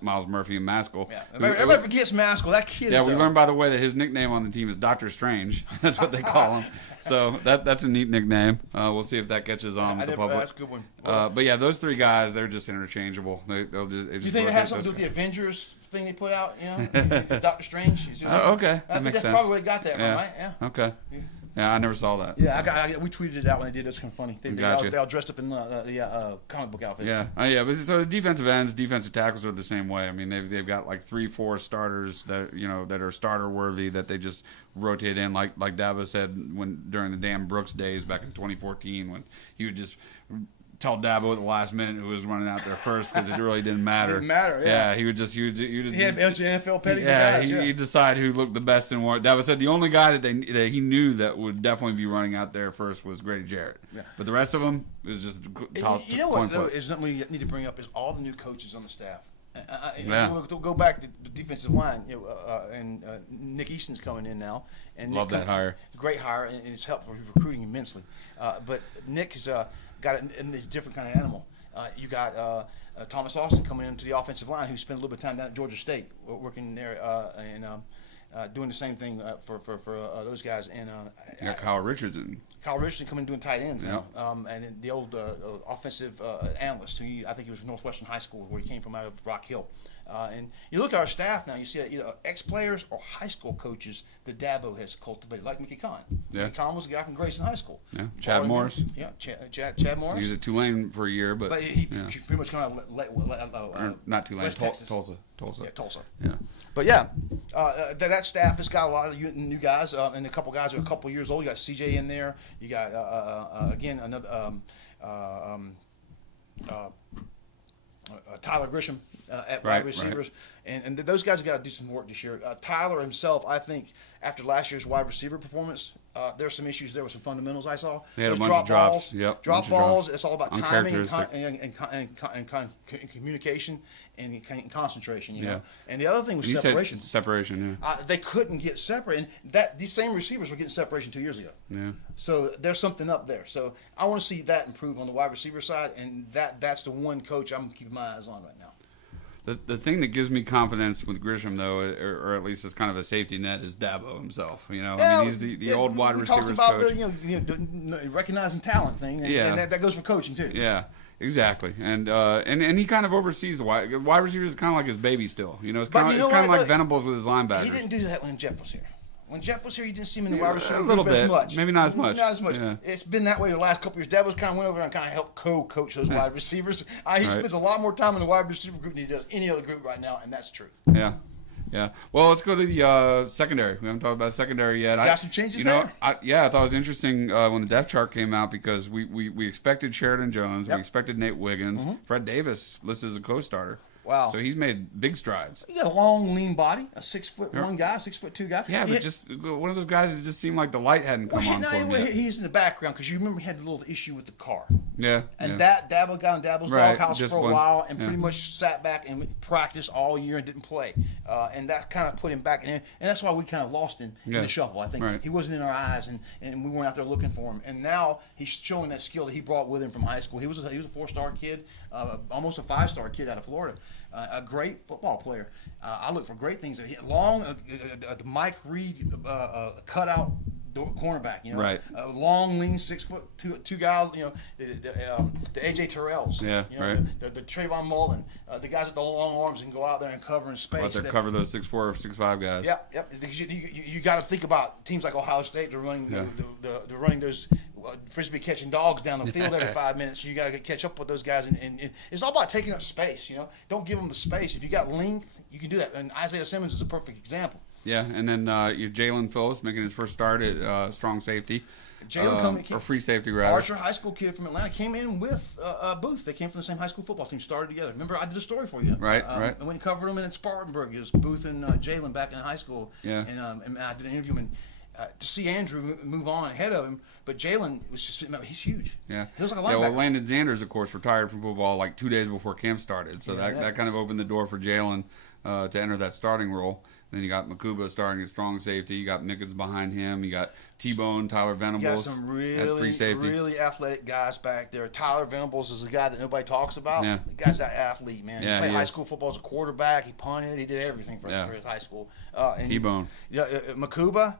Miles Murphy and Maskell. Yeah. Everybody forgets Maskell. That kid. Yeah, we learned by the way that his nickname on the team is Doctor Strange. That's what they call him. So that's a neat nickname. We'll see if that catches on with the public. That's a good one. But yeah, those 3 guys, they're just interchangeable. They'll just. Do you think it has something to do with the Avengers thing they put out? You know, Doctor Strange. Okay, that makes that's sense. probably where they got that from, right? Yeah. Okay. Yeah, I never saw that. Yeah, so. we tweeted it out when they did. That's kind of funny. They all dressed up in the comic book outfits. Yeah, But so the defensive ends, defensive tackles are the same way. I mean, they've got like 3-4 starters that that are starter worthy that they just rotate in. Like Dabo said during the Dan Brooks days back in 2014 when he would just tell Dabo at the last minute who was running out there first because it really didn't matter. It didn't matter, yeah. He would just He had NFL pedigree guys, he'd decide who looked the best in war. Dabo said the only guy that he knew that would definitely be running out there first was Grady Jarrett. Yeah. But the rest of them was just you know what, though, is something we need to bring up is all the new coaches on the staff. Yeah. We'll go back to the defensive line, and Nick Easton's coming in now. And Love that hire. Great hire, and it's helped with recruiting immensely. But Nick has got a different kind of animal. You got Thomas Austin coming into the offensive line, who spent a little bit of time down at Georgia State working there and doing the same thing for those guys. And you got Kyle Richardson. Kyle Richardson coming doing tight ends now, and then the old offensive analyst, who I think he was from Northwestern High School, where he came from out of Rock Hill. And you look at our staff now, you see either ex-players or high school coaches that Dabo has cultivated, like Mickey Kahn. Yeah. Mickey Kahn was a guy from Grayson High School. Yeah, Chad Morris. Yeah, Chad Morris. He was at Tulane for a year, but he pretty much kind of not Tulane, West Texas. Tulsa. Yeah, Tulsa. Yeah. But yeah, that staff has got a lot of new guys, and a couple guys are a couple years old. You got CJ in there. You got again another Tyler Grisham at wide receivers, and those guys have got to do some work this year. Tyler himself, I think, after last year's wide receiver performance, there's some issues there with some fundamentals I saw. They had a Those bunch of drops. Balls, Drop balls. It's all about timing Uncharacteristic. and communication and concentration. You Yeah. know, and the other thing was You separation. said separation, yeah. They couldn't get separate, and these same receivers were getting separation 2 years ago. Yeah. So there's something up there. So I want to see that improve on the wide receiver side, and that's the one coach I'm keeping my eyes on right now. The thing that gives me confidence with Grisham, though, or at least as kind of a safety net, is Dabo himself. You know, I mean, he's the old wide receivers coach. coach. We talked about the recognizing talent thing, and that goes for coaching too. Yeah, exactly. And he kind of oversees the wide receivers. Is kind of like his baby still. You know, it's kind of like Venables with his linebacker. He didn't do that when Jeff was here. When Jeff was here, you didn't see him in the wide receiver a little group bit, as much. maybe not as much. Not as much. Yeah. It's been that way the last couple years. Dabo kind of went over and kind of helped co-coach those wide receivers. He spends a lot more time in the wide receiver group than he does any other group right now, and that's true. Yeah. Yeah. Well, let's go to the secondary. We haven't talked about secondary yet. Got some changes there? I thought it was interesting when the depth chart came out because we expected Sheridan Jones. We expected Nate Wiggins. Fred Davis listed as a co-starter. Wow. So he's made big strides. He got a long, lean body, a 6'1" guy, 6'2" guy. Yeah, but just one of those guys that just seemed like the light hadn't come on for him yet. He's in the background because you remember he had a little issue with the car. Yeah. And that Dabo got in Dabo's doghouse for a while and pretty much sat back and practiced all year and didn't play. And that kind of put him back in. And that's why we kind of lost him in the shuffle. I think he wasn't in our eyes, and we weren't out there looking for him. And now he's showing that skill that he brought with him from high school. He was a 4-star kid, almost a 5-star kid out of Florida. A great football player. I look for great things. Long, the Mike Reed cutout cornerback. You know, a long, lean 6'2" guy. You know, the AJ Terrells. Yeah, you know, the Trayvon Mullen. The guys with the long arms and go out there and cover in space. Let them cover those 6'4", 6'5" guys. Yep. You got to think about teams like Ohio State. They're running they're running those frisbee catching dogs down the field every 5 minutes. You got to catch up with those guys, and it's all about taking up space. You know, don't give them the space. If you got length, you can do that. And Isaiah Simmons is a perfect example. Yeah, and then Jalen Phillips making his first start at strong safety. Jalen or free safety, rather. Archer High School kid from Atlanta came in with Booth. They came from the same high school football team, started together. Remember, I did a story for you. Right. I went and covered them in Spartanburg. It was Booth and Jalen back in high school. Yeah. And I did an interview with him. To see Andrew move on ahead of him, but Jalen was he's huge. Yeah. He looks like a linebacker. Yeah, well, Landon Zanders, of course, retired from football like 2 days before camp started. So that kind of opened the door for Jalen to enter that starting role. Then you got Makuba starting at strong safety. You got Mickens behind him. You got T-Bone, Tyler Venables. You got some really athletic guys back there. Tyler Venables is a guy that nobody talks about. Yeah. The guy's that athlete, man. Yeah, he played he high is. school football as a quarterback. He punted. He did everything for his high school. T-Bone. Makuba,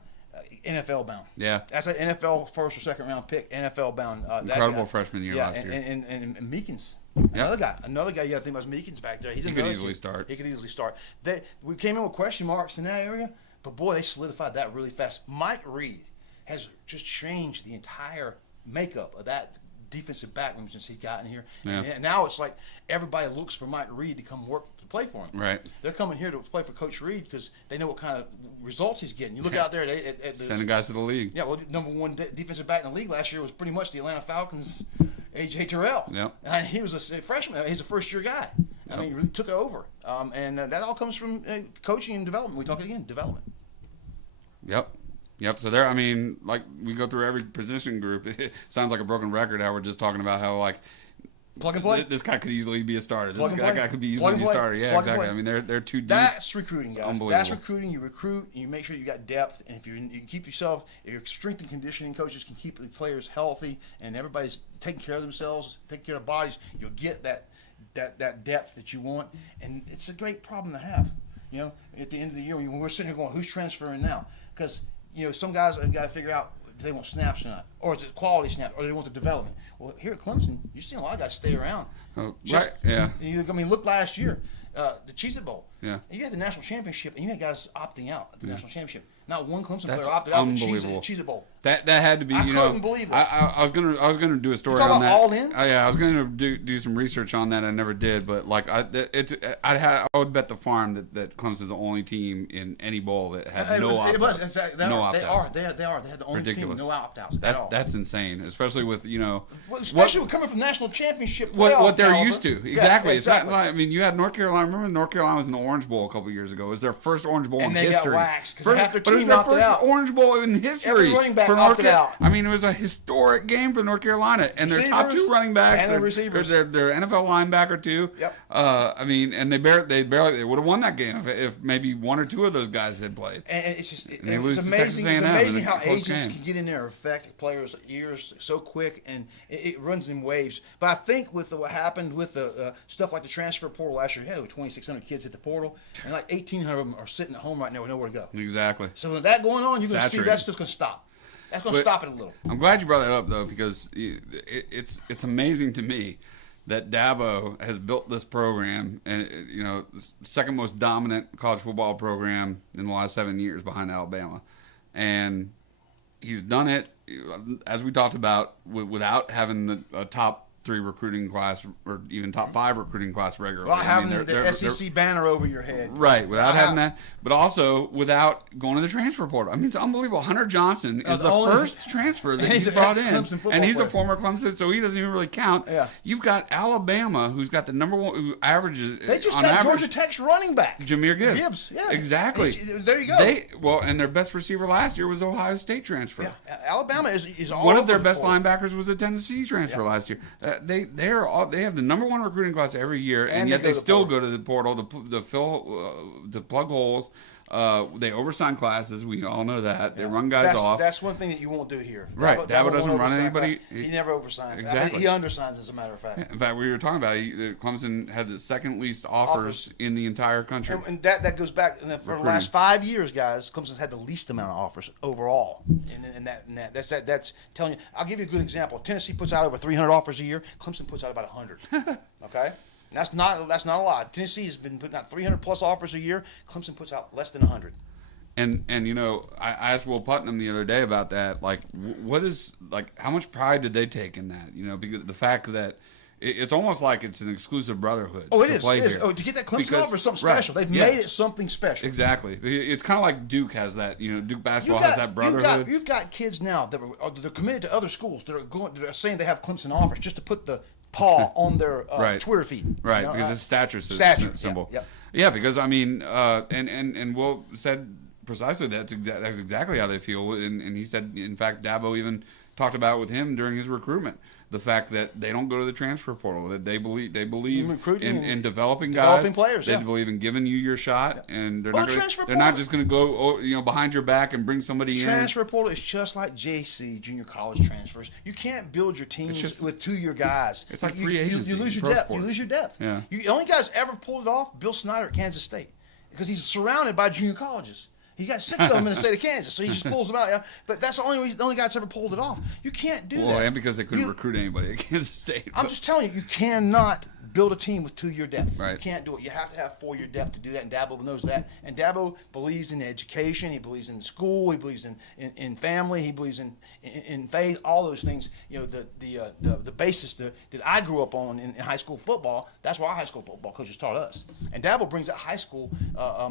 NFL bound. Yeah. That's an NFL first or second round pick. NFL bound. Incredible freshman year last year. And Meekins. Yep. Another guy you got to think about is Meekins back there. He could easily start. He could easily start. We came in with question marks in that area, but boy, they solidified that really fast. Mike Reed has just changed the entire makeup of that defensive back room since he's gotten here. Yeah. And now it's like everybody looks for Mike Reed to come work to play for him. Right. They're coming here to play for Coach Reed because they know what kind of results he's getting. You look out there at Sending guys to the league. Yeah, well, number one defensive back in the league last year was pretty much the Atlanta Falcons' A.J. Terrell. Yep. And he was a freshman. He's a first-year guy. I mean, he really took it over. And that all comes from coaching and development. We talk again, development. Yep. So there, I mean, like we go through every position group. It sounds like a broken record how we're just talking about how like plug and play. This guy could easily be a starter. Plug This and play. guy could be Plug easily and be a play. starter. Yeah, Plug and exactly. play. I mean, they're too deep. That's recruiting, guys. Unbelievable. That's recruiting. You recruit, and you make sure you got depth. And if you keep yourself, if your strength and conditioning coaches can keep the players healthy, and everybody's taking care of themselves, taking care of their bodies, you'll get that depth that you want. And it's a great problem to have. You know, at the end of the year, when we're sitting here going, who's transferring now? Because some guys have got to figure out if they want snaps or not, or is it quality snaps, or they want the development. Well, here at Clemson, you've seen a lot of guys stay around. Oh, right, yeah. I mean, look last year, the Cheez-It Bowl. Yeah. And you had the national championship, and you had guys opting out at the national championship. Not one Clemson That's player opted out of the unbelievable. Cheez-It Bowl. That had to be. I you couldn't know, believe it. I was gonna do a story You talking on that. about all in? Yeah, I was gonna do some research on that. I never did, but like I would bet the farm that Clemson's the only team in any bowl that had no opt-outs. No opt-outs. They are. They had the only Ridiculous. team with no opt-outs at all. That's insane, especially with Well, especially with coming from national championship what they're caliber. used to. Exactly. Yeah, It's not like, I mean, you had North Carolina. Remember North Carolina was in the Orange Bowl a couple years ago. It was their first Orange Bowl And in they history. got waxed because half their But it was team their opted first out. Orange Bowl in history. Every running back for North opted out. I mean, it was a historic game for North Carolina, and their top two running backs and their receivers. Their NFL linebacker too. Yep. I mean, and they would have won that game if maybe one or two of those guys had played. And it's just And they lose it's to Texas amazing. It's A&M in amazing a how close agents game. can get in there and affect players' ears so quick, and it runs in waves. But I think with what happened with the stuff like the transfer portal last year, you had over 2,600 kids hit the portal, and like 1,800 of them are sitting at home right now with nowhere to go. Exactly. So with that going on, you're going to see Saturated. that's just going to stop. That's going to stop it a little. I'm glad you brought that up though, because it's amazing to me that Dabo has built this program, and the second most dominant college football program in the last 7 years behind Alabama, and he's done it as we talked about without having a top 3 recruiting class or even top 5 recruiting class regularly. Well, having they're- the they're- SEC banner over your head. Right, without having that, but also without going to the transfer portal. I mean, it's unbelievable. Hunter Johnson is the first transfer that he's he an brought in, ex-Clemson football and he's player. a former Clemson, so he doesn't even really count. Yeah. You've got Alabama, who's got the number one, who averages They just on got average, Georgia Tech's running back. Jameer Gibbs. Gibbs, yeah. Exactly. There you go. And their best receiver last year was Ohio State transfer. Yeah, Alabama is all One of their over the best portal. linebackers was a Tennessee transfer last year. They have the number one recruiting class every year, and yet they they go to the still portal. go to the portal to plug holes. They oversign classes. We all know that. They run guys off. That's one thing that you won't do here. Right. Dabo doesn't won't run oversign anybody. class. He never oversigns. Exactly. He undersigns, as a matter of fact. In fact, we were talking about Clemson had the second least offers in the entire country. And that goes back for the last 5 years, guys. Clemson's had the least amount of offers overall. And that's telling you. I'll give you a good example. Tennessee puts out over 300 offers a year. Clemson puts out about 100. Okay. And that's not a lot. Tennessee has been putting out 300 plus offers a year. Clemson puts out less than 100. And I asked Will Putnam the other day about that. Like, what is how much pride did they take in that? Because the fact that it's almost like it's an exclusive brotherhood. Oh, it to is. play It is. here. Oh, to get that Clemson Because- offer is something right, special. They've yeah. made it something special. Exactly. It's kind of like Duke has that. Duke basketball has that brotherhood. You've got kids now that they're committed to other schools that are saying they have Clemson offers just to put the paw on their Right. Twitter feed. Right, because it's stature symbol. Yeah. Yeah, because I mean, and Will said precisely that's exactly how they feel, and he said, in fact, Dabo even talked about it with him during his recruitment, the fact that they don't go to the transfer portal, that they believe in developing guys, players. They Yeah. believe in giving you your shot, and they're not just going to go behind your back and bring somebody in. Transfer portal is just like JC, junior college transfers. You can't build your teams with 2-year guys. It's like free agency. You lose your pro depth. sports. You lose your depth. Yeah. The only guys ever pulled it off, Bill Snyder at Kansas State, because he's surrounded by junior colleges. He got 6 of them in the state of Kansas, so he just pulls them out. Yeah? But that's the only guy that's ever pulled it off. You can't do that. Well, and because they couldn't recruit anybody at Kansas State. I'm just telling you cannot build a team with 2-year depth. Right. You can't do it. You have to have 4-year depth to do that, and Dabo knows that. And Dabo believes in education. He believes in school. He believes in family. He believes in faith. All those things. The basis that I grew up on in high school football. That's what our high school football coaches taught us. And Dabo brings that high school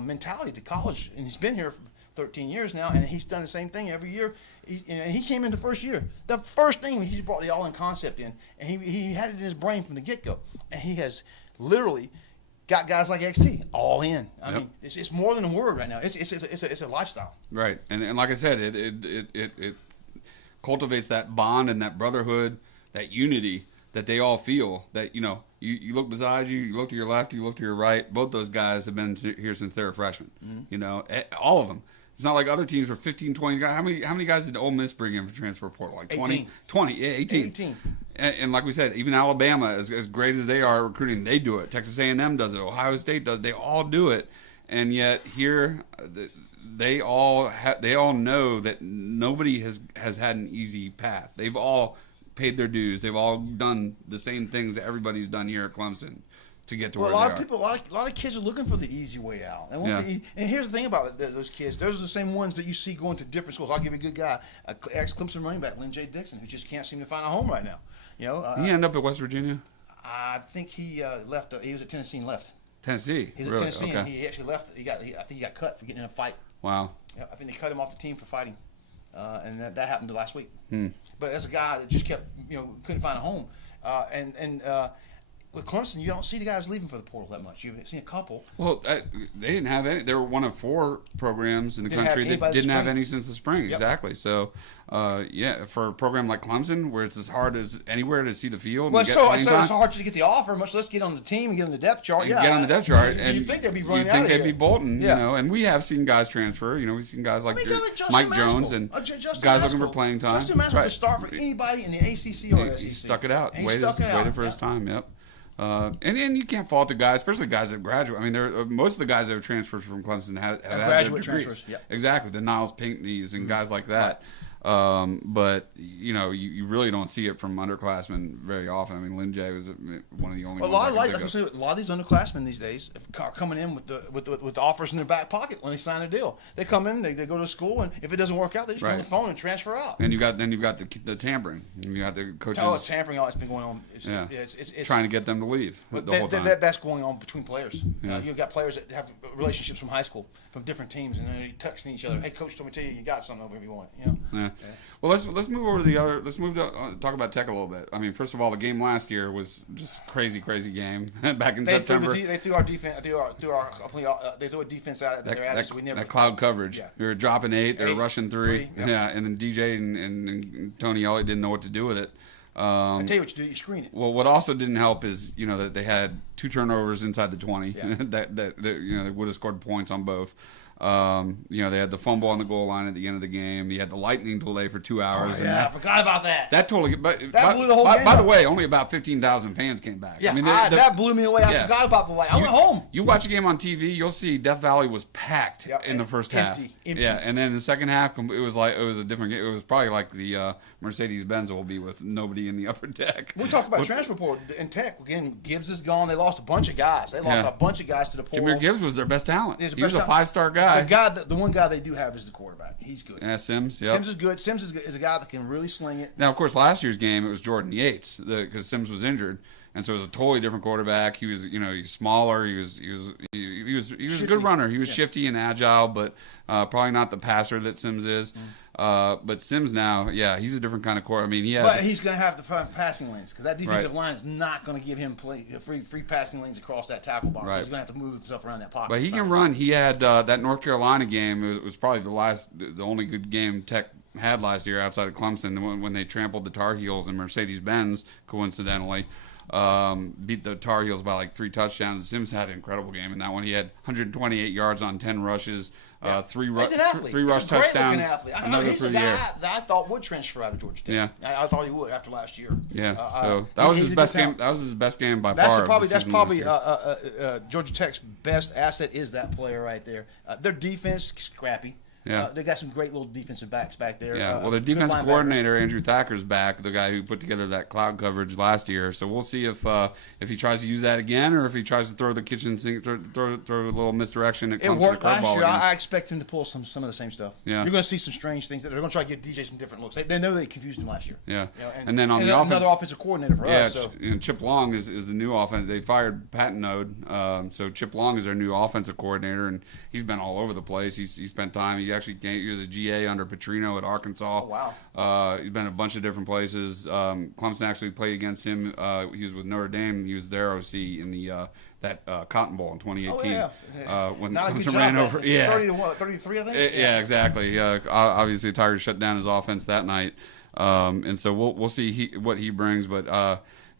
mentality to college, and he's been here for 13 years now, and he's done the same thing every year. He came in the first year. The first thing, he brought the all-in concept in, and he had it in his brain from the get-go. And he has literally got guys like XT all in. I mean, it's more than a word right now. It's a lifestyle. Right, and like I said, it cultivates that bond and that brotherhood, that unity that they all feel. That you look beside you, you look to your left, you look to your right. Both those guys have been here since they were freshmen. Mm-hmm. All of them. It's not like other teams were 15, 20 guys. How many guys did Ole Miss bring in for transfer portal? Like 20? 18. And like we said, even Alabama, as great as they are recruiting, they do it. Texas A&M does it. Ohio State does it. They all do it. And yet here, they all know that nobody has had an easy path. They've all paid their dues. They've all done the same things that everybody's done here at Clemson to get to where they are. A lot of kids are looking for the easy way out. And here's the thing about those kids. Those are the same ones that you see going to different schools. I'll give you a good guy, ex-Clemson running back, Lynn J. Dixon, who just can't seem to find a home right now. He ended up at West Virginia? I think he left. He was at Tennessee and left. Tennessee? He's at Tennessee, and he actually left. I think he got cut for getting in a fight. Wow. Yeah, I think they cut him off the team for fighting. And that happened last week. But as a guy that just kept, couldn't find a home. With Clemson, you don't see the guys leaving for the portal that much. You've seen a couple. Well, they didn't have any. They were one of 4 programs in the country that didn't have any since the spring. Yep. Exactly. So, for a program like Clemson, where it's as hard as anywhere to see the field. Well, it's hard to get the offer, much less get on the team and get on the depth chart. Get on the depth chart. And you'd think they'd be running out You'd of think they'd here. be bolting, and we have seen guys transfer. We've seen guys like Mike Jones and guys looking for playing time. Justin Maskell could start for anybody in the ACC or SEC. He stuck it out. Waited for his time. Yep. And you can't fault the guys, especially guys that graduate. I mean, most of the guys that have transferred from Clemson have had graduate their degrees. Transfers. Yep. Exactly, the Niles Pinckneys and guys like that. But you really don't see it from underclassmen very often. I mean, Lynn J was one of the only. A lot of these underclassmen these days are coming in with the offers in their back pocket when they sign a deal. They come in, they go to school, and if it doesn't work out, they just go on the phone and transfer out. And you've got the tampering. You got the coaches. Oh, tampering. All that's been going on. It's trying to get them to leave the whole time. That's going on between players. You've got players that have relationships from high school, from different teams, and they're texting each other. Hey, coach told me to tell you got something over if you want. Yeah. Well, let's move over to the other. Let's move to talk about Tech a little bit. I mean, first of all, the game last year was just a crazy game back in September. They threw our defense. They threw a defense out there. That cloud coverage. They were dropping 8. They were rushing 3. And then DJ and Tony Elliott didn't know what to do with it. I tell you what you do. You screen it. Well, what also didn't help is that they had 2 turnovers inside the 20. that they would have scored points on both. They had the fumble on the goal line at the end of the game. You had the lightning delay for 2 hours. I forgot about that. That totally. But that blew the whole game. By the way, only about 15,000 fans came back. Yeah, that blew me away. I forgot about the light. I went home. You watch a game on TV, you'll see Death Valley was packed in the first half. Empty. Yeah, and then in the second half, it was a different game. It was probably like the Mercedes-Benz will be with nobody in the upper deck. We talk about transfer portal in Tech. Again, Gibbs is gone. They lost a bunch of guys. They lost a bunch of guys to the portal. Jameer Gibbs was their best talent. He was a 5-star guy. The one guy they do have is the quarterback. He's good. Yeah, Sims. Yep. Sims is good. Sims is a guy that can really sling it. Now, of course, last year's game it was Jordan Yates because Sims was injured, And so it was a totally different quarterback. He was, he's smaller. He was a good runner. He was shifty and agile, but probably not the passer that Sims is. But Sims now, he's a different kind of quarterback. I mean, but he's going to have to find passing lanes because that defensive line is not going to give him free passing lanes across that tackle box. Right. He's going to have to move himself around that pocket. But he can run. He had that North Carolina game. It was probably the only good game Tech had last year outside of Clemson when they trampled the Tar Heels in Mercedes-Benz, coincidentally. Beat the Tar Heels by like 3 touchdowns. Sims had an incredible game in that one. He had 128 yards on 10 rushes, 3 rush touchdowns. Another he's a guy that I thought would transfer out of Georgia Tech. Yeah, I thought he would after last year. Yeah, so that was his best game. That was his best game by far. That's probably Georgia Tech's best asset is that player right there. Their defense scrappy. Yeah, they got some great little defensive backs back there. Yeah, well, their defense coordinator Andrew Thacker's back, the guy who put together that cloud coverage last year. So we'll see if he tries to use that again, or if he tries to throw the kitchen sink, throw a little misdirection. It worked last year. I expect him to pull some of the same stuff. Yeah, you're going to see some strange things. They're going to try to give DJ some different looks. They know they confused him last year. Yeah, and then on the offense, another offensive coordinator for us. So. Chip Long is the new offense. They fired Patton Node, so Chip Long is their new offensive coordinator, and he's been all over the place. He spent time. He was a GA under Petrino at Arkansas. Oh, wow. He's been a bunch of different places. Clemson actually played against him. He was with Notre Dame. He was their OC in the that Cotton Bowl in 2018. Oh, yeah. When Not Clemson ran over. 30 to what? 33, I think? Yeah, exactly. Obviously, Tigers shut down his offense that night. And so we'll see what he brings. But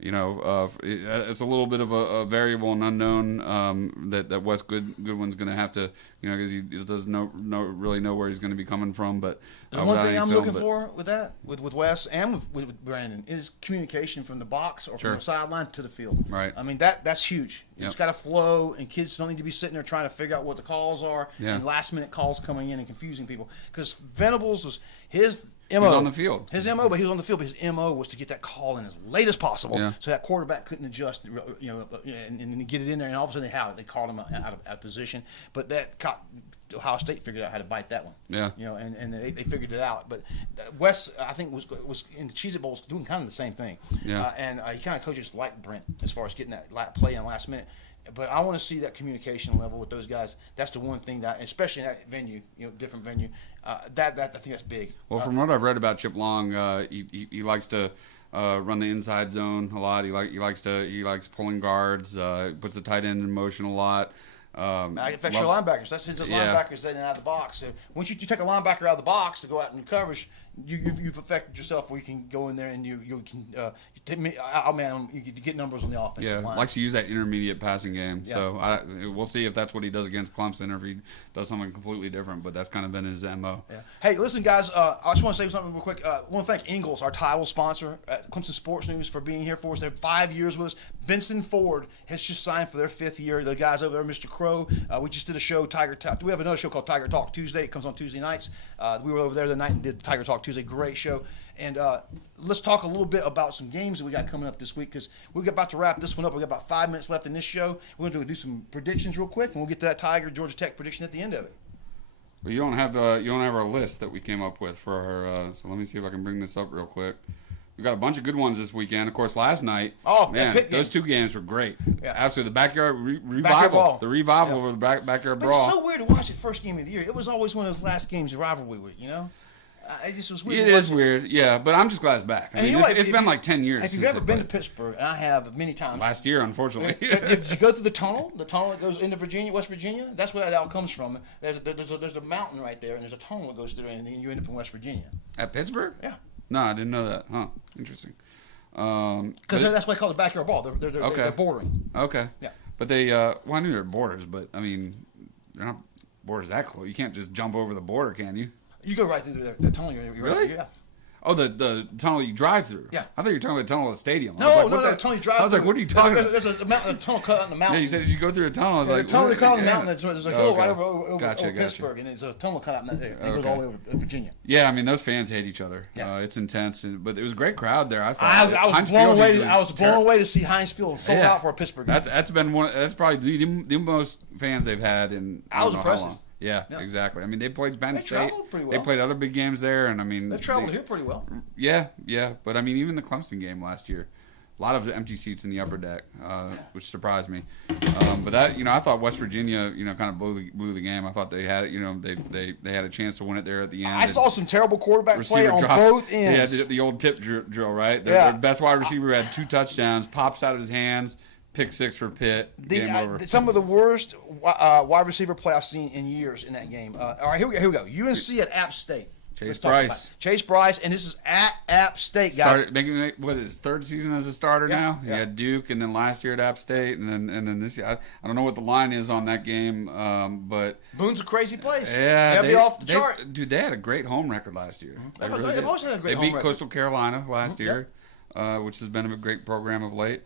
it's a little bit of a variable and unknown that Wes Goodwin's going to have to, because he doesn't really know where he's going to be coming from. But the one thing I'm looking for with that, with Wes and with Brandon, is communication from the box or from the sideline to the field. Right. I mean that's huge. It's got to flow, and kids don't need to be sitting there trying to figure out what the calls are and last minute calls coming in and confusing people. Because Venables was his MO. He was on the field. His MO, but he was on the field. But his MO was to get that call in as late as possible, so that quarterback couldn't adjust, and get it in there. And all of a sudden they called him out of position. But Ohio State figured out how to bite that one. Yeah. And they figured it out. But Wes, I think, was in the Cheez-It Bowls doing kind of the same thing. Yeah. And he kind of coaches like Brent as far as getting that play in the last minute. But I want to see that communication level with those guys. That's the one thing that, especially in that venue, different venue, that I think that's big. Well, from what I've read about Chip Long, he likes to run the inside zone a lot. He likes pulling guards. Puts the tight end in motion a lot. Affects your linebackers. That's his linebackers getting out of the box. So once you take a linebacker out of the box to go out in coverage, you've affected yourself where you can go in there and you can you get numbers on the offensive line. Likes to use that intermediate passing game. Yeah. So we'll see if that's what he does against Clemson or if he does something completely different. But that's kind of been his MO. Yeah. Hey, listen, guys. I just want to say something real quick. I want to thank Ingles, our title sponsor at Clemson Sports News, for being here for us. They're 5 years with us. Vincent Ford has just signed for their 5th year. The guys over there, Mr. Crow. We just did a show, Tiger Talk. We have another show called Tiger Talk Tuesday. It comes on Tuesday nights. We were over there the night and did Tiger Talk Tuesday. Great show. And let's talk a little bit about some games that we got coming up this week, because we're about to wrap this one up. We got about 5 minutes left in this show. We're going to do some predictions real quick, and we'll get to that Tiger Georgia Tech prediction at the end of it. Well, you don't have our list that we came up with for our. So let me see if I can bring this up real quick. We got a bunch of good ones this weekend. Of course, last night. Oh, man, those 2 games were great. Yeah. Absolutely, the backyard revival, backyard the revival over the backyard brawl. It's so weird to watch the first game of the year. It was always one of those last games of rivalry week, It just was weird. It is weird, yeah. But I'm just glad it's back. I mean, it's been like 10 years. If you've ever been to Pittsburgh, and I have many times. Last year, unfortunately. Did you go through the tunnel? The tunnel that goes into West Virginia? That's where that all comes from. There's a mountain right there, and there's a tunnel that goes through, and you end up in West Virginia. At Pittsburgh? Yeah. No, I didn't know that. Huh. Interesting. Because that's why I call it backyard ball. They're bordering. Okay. Yeah. But I knew they're borders, but I mean, they're not borders that close. You can't just jump over the border, can you? You go right through the tunnel. Really? Yeah. Oh, the tunnel you drive through. Yeah. I thought you were talking about the tunnel at the stadium. No, the tunnel you drive through. I was like, what are you talking about? There's a tunnel cut out in the mountain. Yeah, you said, did you go through a tunnel? I was like, the tunnel they call the mountain. There's a hill right over gotcha. Pittsburgh, and there's a tunnel cut out in there. It goes all the way over to Virginia. Yeah, I mean, those fans hate each other. Yeah. It's intense, but it was a great crowd there. I thought. I was blown away. I was blown away to see Heinz Field sold out for a Pittsburgh game. That's been one. That's probably the most fans they've had in. I was impressed. Yeah, exactly. I mean, they played Penn State. Traveled pretty well. They played other big games there, and I mean, they've traveled here pretty well. Yeah, but I mean, even the Clemson game last year, A lot of empty seats in the upper deck, which surprised me. But that, I thought West Virginia, kind of blew the game. I thought they had it, they had a chance to win it there at the end. I saw some terrible quarterback play on both ends. Yeah, the old tip drill, right? Their best wide receiver had 2 touchdowns, pops out of his hands, pick 6 for Pitt. Game over. Some of the worst wide receiver play I've seen in years in that game. All right, here we go. UNC at App State. Chase Bryce, and this is at App State, guys. Started making his 3rd season as a starter now. He had Duke, and then last year at App State, and then this year. I don't know what the line is on that game, but Boone's a crazy place. Yeah, they off the chart. Dude, they had a great home record last year. They've always had a great home record. They beat Coastal Carolina last year, which has been a great program of late.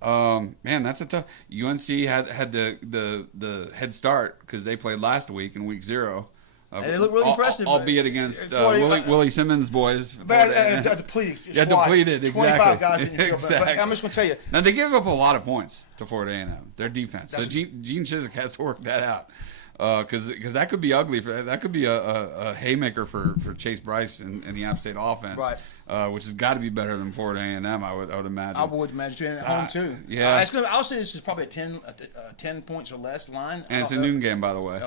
Man, that's a tough. UNC had the head start because they played last week in week 0. And they look really impressive, albeit against Willie Simmons' boys. Depleted. Depleted, exactly. 25 guys in the field. Exactly. But I'm just going to tell you. Now, they give up a lot of points to Florida A&M, their defense. So Gene Chizik has to work that out. Because that could be ugly. That could be a haymaker for Chase Bryce and the App State offense, right? Which has got to be better than Florida A&M. I would imagine. I would imagine at home too. Yeah, I'll say this is probably a 10 points or less line. And it's a noon game, by the way.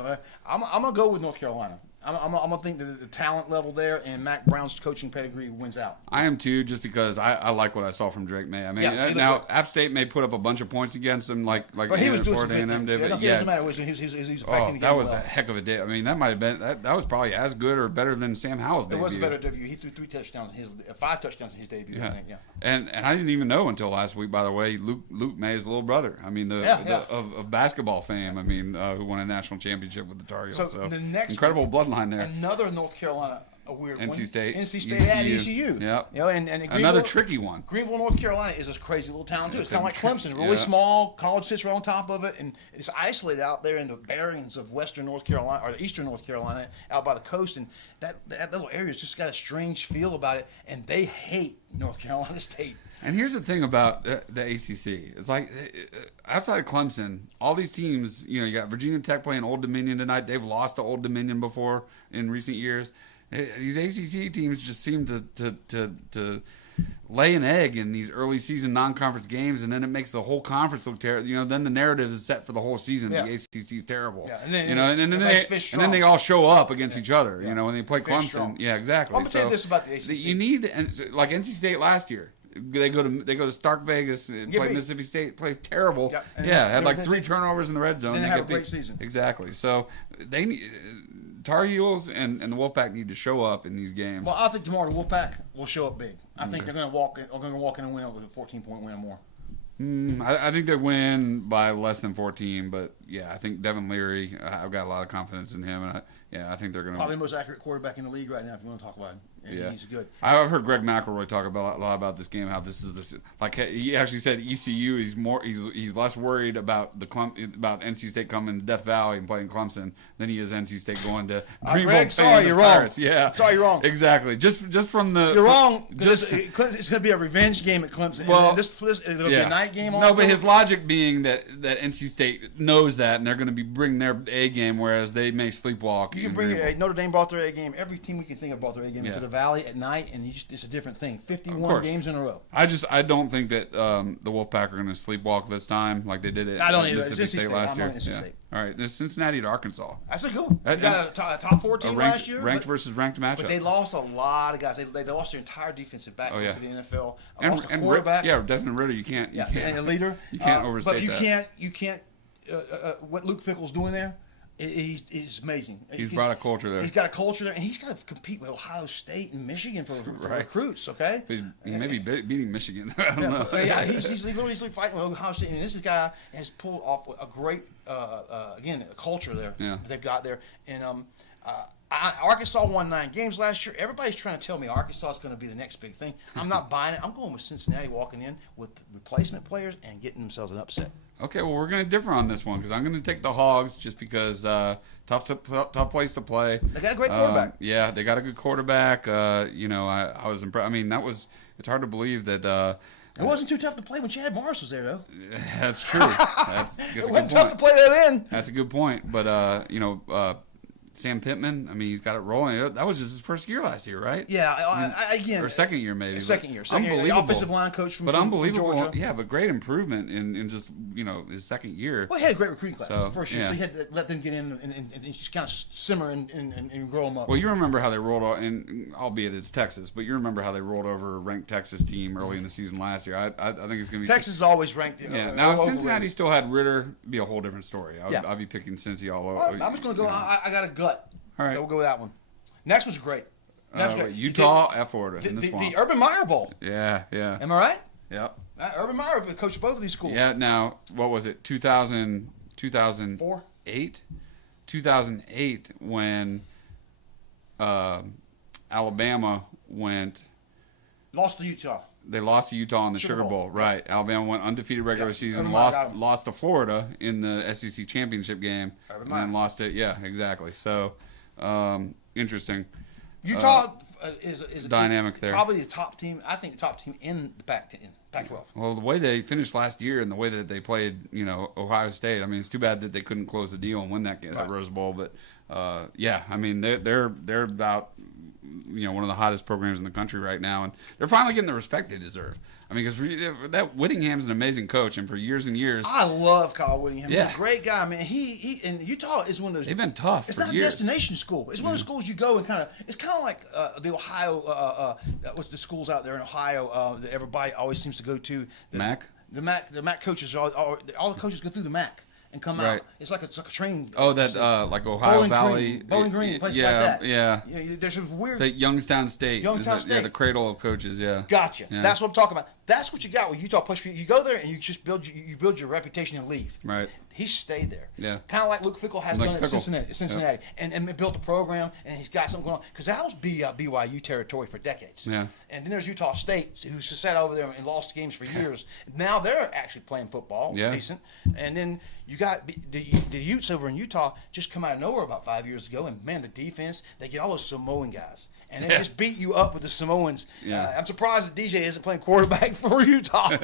I'm gonna go with North Carolina. I'm gonna think that the talent level there and Mac Brown's coaching pedigree wins out. I am too, just because I like what I saw from Drake May. I mean, now App State may put up a bunch of points against him, like but he was doing Florida A&M did. It doesn't matter. He's affecting the game. That was a heck of a day. I mean, that might have been that was probably as good or better than Sam Howell's debut. It was a better debut. He threw 5 touchdowns in his debut. I think. Yeah. And I didn't even know until last week, by the way, Luke May's little brother. I mean, of basketball fame. I mean, who won a national championship with the Tar Heels. So the next incredible bloodline there. Another North Carolina, a weird one. NC State at ECU. Yeah. And another tricky one. Greenville, North Carolina is this crazy little town too. It's kind of like Clemson, really small. College sits right on top of it, and it's isolated out there in the barrens of Western North Carolina or Eastern North Carolina, out by the coast. And that little area's just got a strange feel about it, and they hate North Carolina State. And here's the thing about the ACC. It's like, outside of Clemson, all these teams, you got Virginia Tech playing Old Dominion tonight. They've lost to Old Dominion before in recent years. These ACC teams just seem to lay an egg in these early season non-conference games, and then it makes the whole conference look terrible. Then the narrative is set for the whole season. The ACC is terrible. Yeah. And then they all show up against each other. When they play Clemson. Strong. Yeah, exactly. I'm gonna tell you this about the ACC. You need, like NC State last year. They go to Stark Vegas and play Mississippi State, play terrible. Had like 3 turnovers in the red zone. They have a great season. Exactly. So they need Tar Heels and the Wolfpack need to show up in these games. Well, I think tomorrow the Wolfpack will show up big. I think they're going to walk in and win with a 14-point win or more. I think they win by less than 14, but I think Devin Leary. I've got a lot of confidence in him, and I think they're going to probably the most accurate quarterback in the league right now. If you want to talk about him. He's good. I've heard Greg McElroy talk a lot about this game. How this is like he actually said ECU. He's less worried about about NC State coming to Death Valley and playing Clemson than he is NC State going to Greenville. Greg, sorry, you're wrong. Yeah, sorry, you're wrong. Exactly. Just from the you're wrong. It's going to be a revenge game at Clemson. Well, it'll be a night game. No, but his logic being that NC State knows that and they're going to be bringing their A game, whereas they may sleepwalk. You can bring Notre Dame brought their A game. Every team we can think of brought their A game into the Valley at night, and it's a different thing. 51 games in a row. I don't think that the Wolfpack are going to sleepwalk this time like they did at Mississippi State last year. All right, there's Cincinnati to Arkansas. That's a good one. They got a top 4 team last year. Ranked versus ranked matchup. But they lost a lot of guys. They lost their entire defensive back to the NFL. Lost a and quarterback. Desmond Ridder. You can't. And a leader. You can't overstate that. But you can't. What Luke Fickell's doing there. He's amazing. He's brought a culture there. He's got a culture there, and he's got to compete with Ohio State and Michigan for recruits. Okay, he may be beating Michigan. I don't know. He's literally fighting with Ohio State, and this guy has pulled off a great again a culture there that they've got there. And Arkansas won 9 games last year. Everybody's trying to tell me Arkansas is going to be the next big thing. I'm not buying it. I'm going with Cincinnati walking in with replacement players and getting themselves an upset. Okay, well, we're going to differ on this one because I'm going to take the Hogs just because tough place to play. They got a great quarterback. They got a good quarterback. I was impressed. I mean, it's hard to believe that. It wasn't too tough to play when Chad Morris was there, though. That's true. That's it wasn't tough to play that in. That's a good point. But, Sam Pittman. I mean, he's got it rolling. That was just his first year last year, right? Yeah, again, or second year maybe. Second year. Unbelievable. Offensive line coach from unbelievable. Georgia. Yeah, but great improvement in just his second year. Well, he had a great recruiting class first year, yeah. so he had to let them get in and just kind of simmer and grow them up. Well, you remember how they rolled out, and albeit it's Texas, but you remember how they rolled over a ranked Texas team early in the season last year. I think it's going to be Texas is always ranked. Yeah. Now, if Cincinnati still had Ritter, it'd be a whole different story. I'd be picking Cincy all over. I'm just going to go. I got a gut. All right, so we'll go with that one. Next one's great. Utah at Florida in the swamp. The Urban Meyer Bowl. Yeah. Am I right? Yep. Urban Meyer coached both of these schools. Yeah. Now, what was it? 2004? 2008 when Alabama lost to Utah. They lost to Utah in the Sugar Bowl. Right. Alabama went undefeated regular season, lost to Florida in the SEC championship game, and then lost it. Yeah, exactly. So, interesting. Utah is a dynamic there. Probably the top team. I think the top team in the Pac-12. Well, the way they finished last year and the way that they played, Ohio State. I mean, it's too bad that they couldn't close the deal and win that Rose Bowl. But yeah, I mean, they're about one of the hottest programs in the country right now, and they're finally getting the respect they deserve. I mean, because that Whittingham's an amazing coach, and for years and years, I love Kyle Whittingham. Yeah. He's a great guy, man. He and Utah is one of those. They've been tough. It's for not years. a destination school. It's one of those schools you go and it's kind of like the Ohio. What's the schools out there in Ohio that everybody always seems to go to? The MAC coaches all the coaches go through the MAC. And come out. It's like a train. Oh, that like Ohio Valley, Bowling Green, places like that. Yeah. There's some weird. The Youngstown State. Yeah, the cradle of coaches. Yeah. Gotcha. Yeah. That's what I'm talking about. That's what you got with Utah. Plus, you go there and you just build your reputation and leave. Right. He stayed there. Yeah. Kind of like Luke Fickell has done at Cincinnati, Yep. and built a program, and he's got something going on. Because that was BYU territory for decades. Yeah. And then there's Utah State, who sat over there and lost games for years. Now they're actually playing football, decent. And then you got the Utes over in Utah just come out of nowhere about 5 years ago, and man, the defense, they get all those Samoan guys. And they just beat you up with the Samoans. Yeah. I'm surprised that DJ isn't playing quarterback for Utah.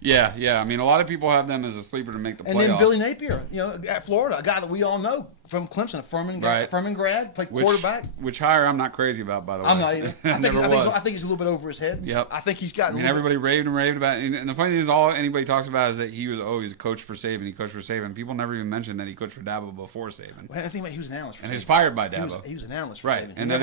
Yeah. I mean, a lot of people have them as a sleeper to make the playoff. And then Billy Napier, at Florida, a guy that we all know from Clemson, a Furman grad, played quarterback. Which hire I'm not crazy about, by the way. I'm not either. I think he's a little bit over his head. Yep. I think he's got. I mean, everybody raved about it. And the funny thing is, all anybody talks about is that he was always a coach for Saban. He coached for Saban. People never even mention that he coached for Dabo before Saban. Well, I think he was an analyst for Saban. And he was fired by Dabo. He was an analyst for Saban. And that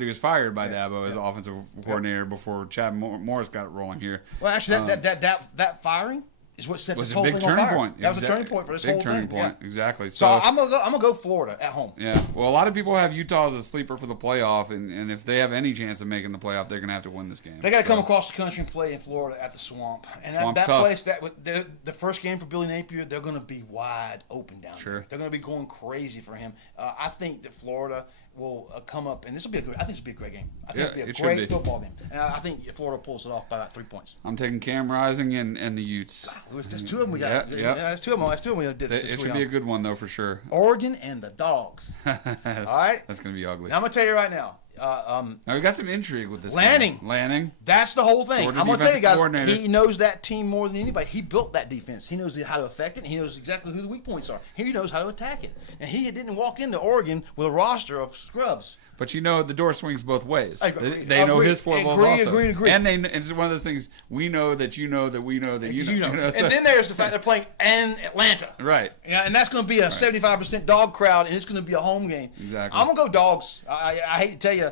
he was fired by Dabo as offensive coordinator before Chad Morris got it rolling here. Well, actually, that firing is what set this whole thing on fire. Was a big turning point. That was a turning point for this whole thing. Big turning point, exactly. So I'm gonna go Florida at home. Yeah. Well, a lot of people have Utah as a sleeper for the playoff, and if they have any chance of making the playoff, they're gonna have to win this game. They got to come across the country and play in Florida at the Swamp. And that place, the first game for Billy Napier, they're gonna be wide open down there. They're gonna be going crazy for him. I think that Florida will come up, and this will be I think this will be a great game. I think it'll be a great football game, and I think Florida pulls it off by about 3 points. I'm taking Cam Rising and the Utes. There's two of them we got. Yeah, there's two of them. We did. It should be a good one though, for sure. Oregon and the Dogs. All right, that's gonna be ugly. Now, I'm gonna tell you right now. Now we got some intrigue with this. Lanning. That's the whole thing. Georgia I'm gonna tell you guys. He knows that team more than anybody. He built that defense. He knows how to affect it. He knows exactly who the weak points are. He knows how to attack it. And he didn't walk into Oregon with a roster of scrubs. But the door swings both ways. They know his foibles also. Agree. And it's one of those things. We know that you know that we know that you know. And then there's the fact they're playing in Atlanta. Right. Yeah, and that's going to be a 75% dog crowd, and it's going to be a home game. Exactly. I'm going to go Dogs. I hate to tell you,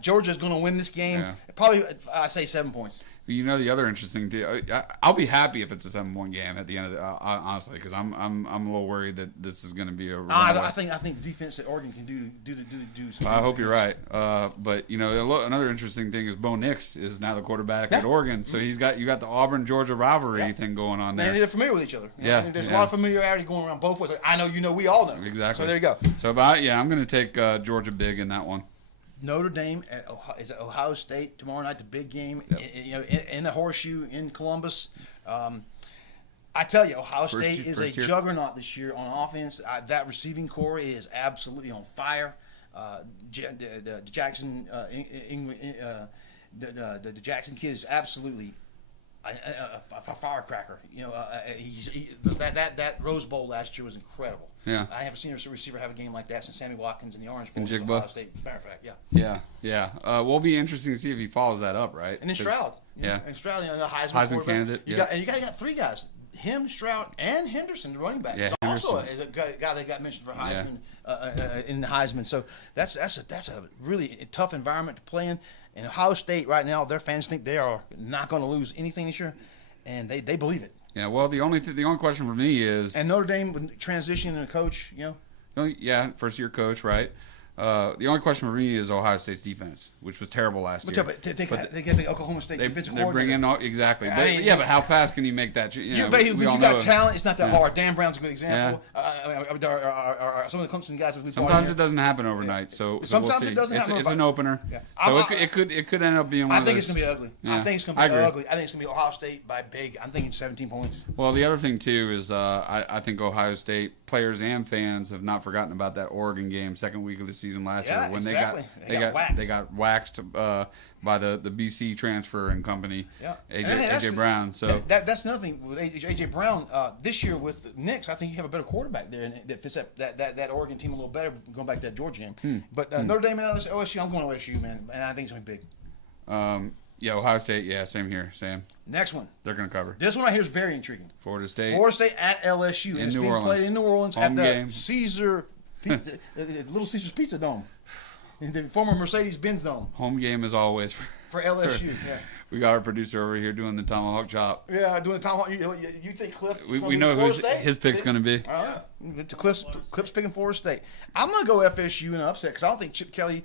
Georgia's going to win this game. Yeah. Probably, I say 7 points. The other interesting thing, I'll be happy if it's a 7-1 game at the end of the honestly, because I'm a little worried that this is going to be a. I think the defense that Oregon can do. I hope you're right. But another interesting thing is Bo Nix is now the quarterback at Oregon, so you got the Auburn Georgia rivalry thing going on there. And they're familiar with each other. There's a lot of familiarity going around both ways. I know we all know. Exactly. So there you go. So I'm going to take Georgia big in that one. Notre Dame is at Ohio State tomorrow night, the big game. Yep. In the Horseshoe in Columbus. I tell you, Ohio State is a juggernaut this year on offense. That receiving core is absolutely on fire. The Jackson kid is absolutely a firecracker. You know, that Rose Bowl last year was incredible. Yeah. I haven't seen a receiver have a game like that since Sammy Watkins in the Orange Bowl. And against Jigba. Ohio State, as a matter of fact, yeah. Yeah. Will be interesting to see if he follows that up, right? And then Stroud. Yeah. And Stroud, the Heisman quarterback. candidate. You got three guys. Him, Stroud, and Henderson, the running back. Yeah, Also is a guy that got mentioned for Heisman in the Heisman. So that's a really tough environment to play in. And Ohio State right now, their fans think they are not going to lose anything this year, and they believe it. Yeah. Well, the only question for me is, And Notre Dame transitioning to coach, you know. first year coach, right? The only question for me is Ohio State's defense, which was terrible last year. But they get the Oklahoma State defensive They bring in coordinator. but how fast can you make that? You got talent. It's not that hard. Dan Brown's a good example. Yeah. Some of the Clemson guys. Sometimes it doesn't happen overnight. So sometimes we'll see. it doesn't happen. It's an opener. Yeah. So it could end up being one I of think those. it's gonna be ugly. Yeah. I think it's gonna be ugly. I think it's gonna be Ohio State by big. I'm thinking 17 points. Well, the other thing too is I think Ohio State players and fans have not forgotten about that Oregon game, second week of the season last year when they got waxed by the BC transfer and company. Yeah. AJ Brown. So that's another thing with AJ Brown this year with the Knicks. I think you have a better quarterback there, and that fits that Oregon team a little better. Going back to that Georgia game, but Notre Dame and OSU, I'm going to OSU, man, and I think it's gonna be big. Ohio State, same here, Sam. Next one. They're going to cover. This one right here is very intriguing. Florida State at LSU. In it's New being Orleans. played in New Orleans Home at the game. Caesar Pizza, Little Caesar's Pizza Dome. The former Mercedes-Benz Dome. Home game as always For LSU, yeah. We got our producer over here doing the tomahawk chop. Yeah, doing the tomahawk. You think Cliff? We know who his pick's going to be. All right. Cliff's picking Florida State. I'm going to go FSU in an upset because I don't think Chip Kelly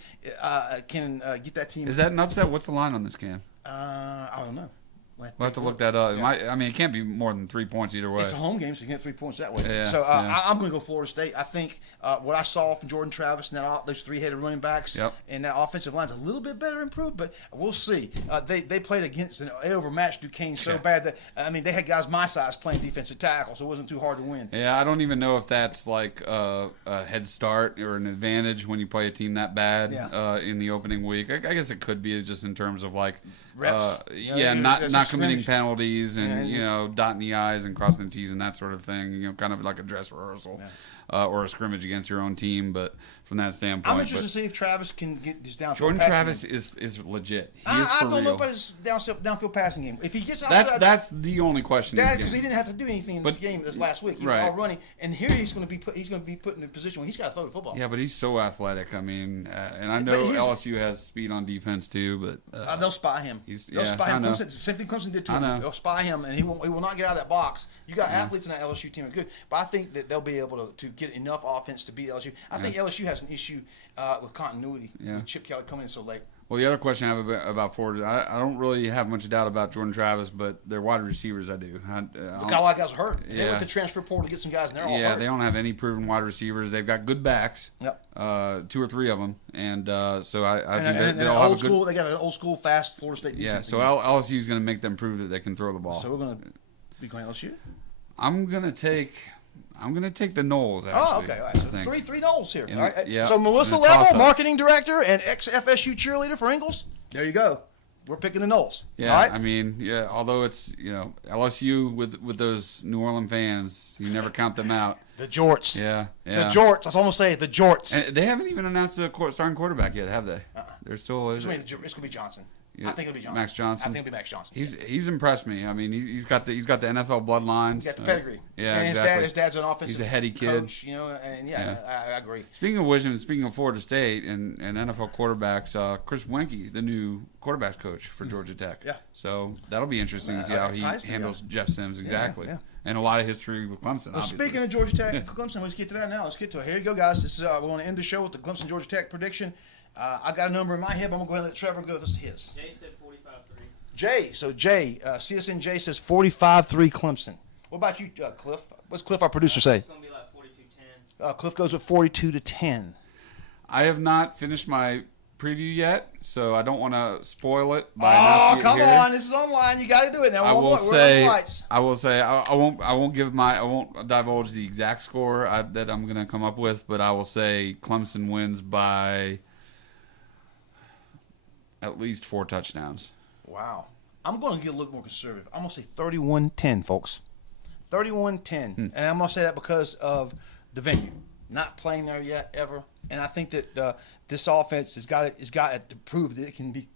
can get that team. Is that an upset? What's the line on this, Cam? I don't know. We'll have to look that up. Yeah. It can't be more than 3 points either way. It's a home game, so you get 3 points that way. Yeah, so I'm going to go Florida State. I think what I saw from Jordan Travis and those three-headed running backs and that offensive line's a little bit better improved, but we'll see. They played against they overmatched Duquesne so bad that they had guys my size playing defensive tackle, so it wasn't too hard to win. Yeah, I don't even know if that's like a head start or an advantage when you play a team that bad in the opening week. I guess it could be just in terms of like reps. Not committing penalties and dotting the I's and crossing the T's and that sort of thing. Kind of like a dress rehearsal or a scrimmage against your own team. But from that standpoint, I'm interested to see if Travis can get this downfield. Jordan Travis is legit. I don't know about his downfield passing game. If he gets outside, that's the only question. Because he didn't have to do anything in this game this last week. He was all running, and here he's going to be put in a position where he's got to throw the football. Yeah, but he's so athletic. I mean, and I know LSU has speed on defense too, but they'll spy him. They'll spy him. Same thing Clemson did to him. They'll spy him, and he will not get out of that box. You got athletes in that LSU team are good, but I think that they'll be able to get enough offense to beat LSU. I think LSU has an issue with continuity with Chip Kelly coming in so late. Well, the other question I have about Florida, I don't really have much doubt about Jordan Travis, but their wide receivers I do. A guy like us hurt. They went to transfer portal to get some guys, and they're all hurt. They don't have any proven wide receivers. They've got good backs, 2 or 3 of them, and so I think they'll have a good. They got an old school, fast Florida State defense. Yeah, so LSU is going to make them prove that they can throw the ball. So we're going to be going LSU. I'm going to take the Noles, actually. Oh, okay. All right. So three Noles here. All right. Yeah, so Melissa Level, marketing director and ex-FSU cheerleader for Ingles. There you go. We're picking the Noles. Yeah, all right? I mean, although it's, LSU with those New Orleans fans, you never count them out. The Jorts. Yeah. The Jorts. That's all I'm going to say. The Jorts. And they haven't even announced a starting quarterback yet, have they? They're still. It's going to be Johnson. Yeah, I think it'll be Johnson. Max Johnson. I think it'll be Max Johnson. He's impressed me. I mean, he's got the NFL bloodlines. He's got the pedigree. Yeah, and exactly. His dad's an offensive. He's a heady kid. Coach, and I agree. Speaking of which, and speaking of Florida State and NFL quarterbacks, Chris Wenke, the new quarterbacks coach for Georgia Tech. Yeah. So that'll be interesting to see how he handles Jeff Sims exactly. Yeah. And a lot of history with Clemson. Well, speaking of Georgia Tech, Clemson, let's get to that now. Let's get to it. Here you go, guys. This is, we're going to end the show with the Clemson Georgia Tech prediction. I got a number in my head, but I'm going to go ahead and let Trevor go. This is his. Jay said 45-3. Jay, CSN Jay says 45-3 Clemson. What about you, Cliff? What's Cliff, our producer, say? It's going to be like 42-10. Cliff goes with 42-10. I have not finished my preview yet, so I don't want to spoil it by announcing it here. Come on, this is online. You got to do it now. I will say I won't divulge the exact score that I'm going to come up with, but I will say Clemson wins by at least 4 touchdowns. Wow. I'm going to get a little more conservative. I'm going to say 31-10, folks. 31-10. And I'm going to say that because of the venue. Not playing there yet, ever. And I think that this offense has got to prove that it can be.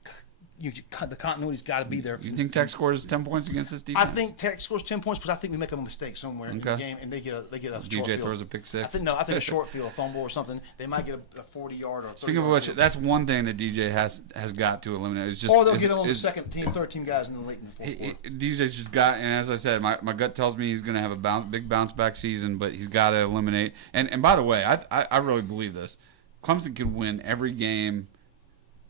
The continuity's got to be there. You think Tech scores 10 points against this defense? I think Tech scores 10 points, but I think we make a mistake somewhere in the game, and they get a short DJ field. throws a pick six. I think a short field, a fumble or something. They might get a 40-yard or. Speaking of which, that's one thing that DJ has got to eliminate. It's just, or they'll get on the second team, third team guys in the late in the fourth quarter. DJ's just got, and as I said, my gut tells me he's going to have a big bounce back season, but he's got to eliminate. And by the way, I really believe this. Clemson can win every game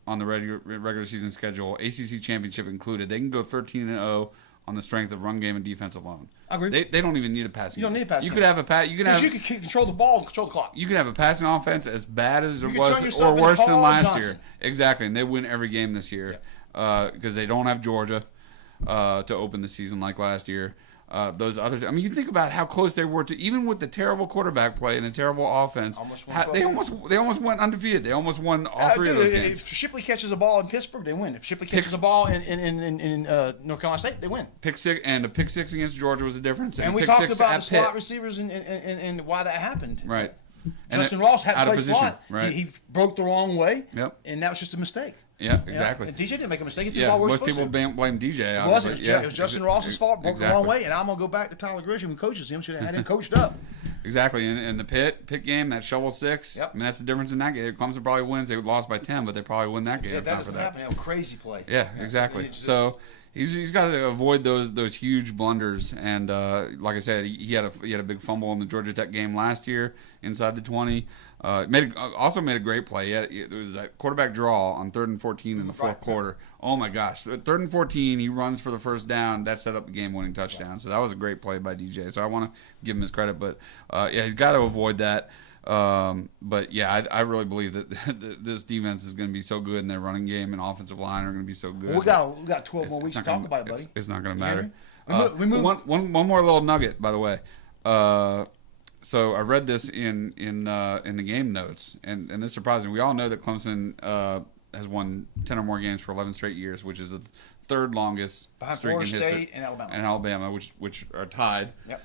on the regular season schedule, ACC championship included. They can go 13-0 on the strength of run game and defense alone. I agree. They don't even need a passing. You don't need a passing. You could have a you can control the ball and control the clock. You could have a passing offense as bad as it was, or worse than last year. Exactly, and they win every game this year because they don't have Georgia to open the season like last year. Those other, I mean, you think about how close they were to, even with the terrible quarterback play and the terrible offense. They almost went undefeated. They almost won all three of those games. If Shipley catches a ball in Pittsburgh, they win. If Shipley catches a ball in North Carolina State, they win. A pick six against Georgia was the difference. And we talked about the slot receivers and why that happened. Right. Justin Ross had to play slot. Right. He broke the wrong way. Yep. And that was just a mistake. Yeah, exactly. And DJ didn't make a mistake. He threw the ball where most people blame DJ. It was Justin Ross's fault. Broke the wrong way. And I'm going to go back to Tyler Grisham, who coaches him. Should have had him coached up. Exactly. And the Pitt game, that shovel six, yep. I mean, that's the difference in that game. Clemson probably wins. They lost by 10, but they probably win that game. Yeah, that doesn't happen. That was a crazy play. Yeah, exactly. So he's got to avoid those huge blunders. And like I said, he had a big fumble in the Georgia Tech game last year inside the 20. Also made a great play. It was that quarterback draw on 3rd and 14 in the fourth quarter. Oh my gosh! 3rd and 14, he runs for the first down. That set up the game-winning touchdown. So that was a great play by DJ. So I want to give him his credit, but he's got to avoid that. But yeah, I really believe that this defense is going to be so good, and their running game and offensive line are going to be so good. We got 12 more weeks to talk about it, buddy. It's not going to matter. We move. One more little nugget, by the way. So I read this in the game notes, and this surprised me. We all know that Clemson has won 10 or more games for 11 straight years, which is the third longest behind streak in history. Florida State and Alabama, which are tied. Yep.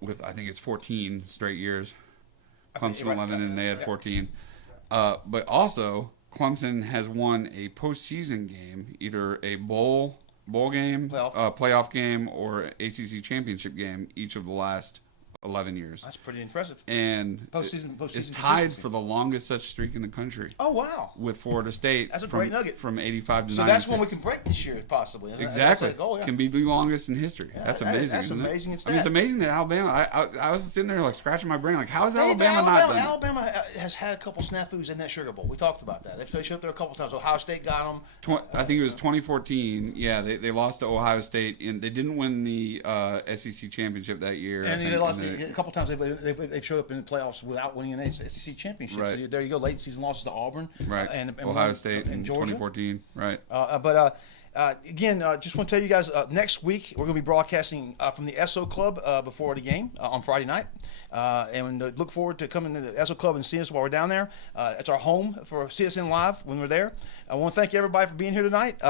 With I think it's 14 straight years. Clemson 11 and they had 14. But also Clemson has won a postseason game, either a bowl game, playoff game, or ACC championship game each of the last 11 years. That's pretty impressive. And postseason is tied for the longest such streak in the country. Oh, wow. With Florida State. That's a great nugget. From 85 to 96. So that's one we can break this year, possibly. Exactly. Can be the longest in history. Yeah, that's amazing. That's amazing. I mean, it's amazing that Alabama. I was sitting there like scratching my brain, like, how is Alabama not done? Alabama has had a couple snafus in that Sugar Bowl. We talked about that. They showed up there a couple times. Ohio State got them. I think it was 2014. Yeah, they lost to Ohio State, and they didn't win the SEC championship that year. And they lost a couple times. They've showed up in the playoffs without winning an SEC championship. Right. So there you go. Late season losses to Auburn, right? And Ohio State in Georgia. 2014, right? Again, just want to tell you guys, next week we're going to be broadcasting from the SO Club before the game on Friday night. And look forward to coming to the SO Club and seeing us while we're down there. It's our home for CSN Live when we're there. I want to thank everybody for being here tonight.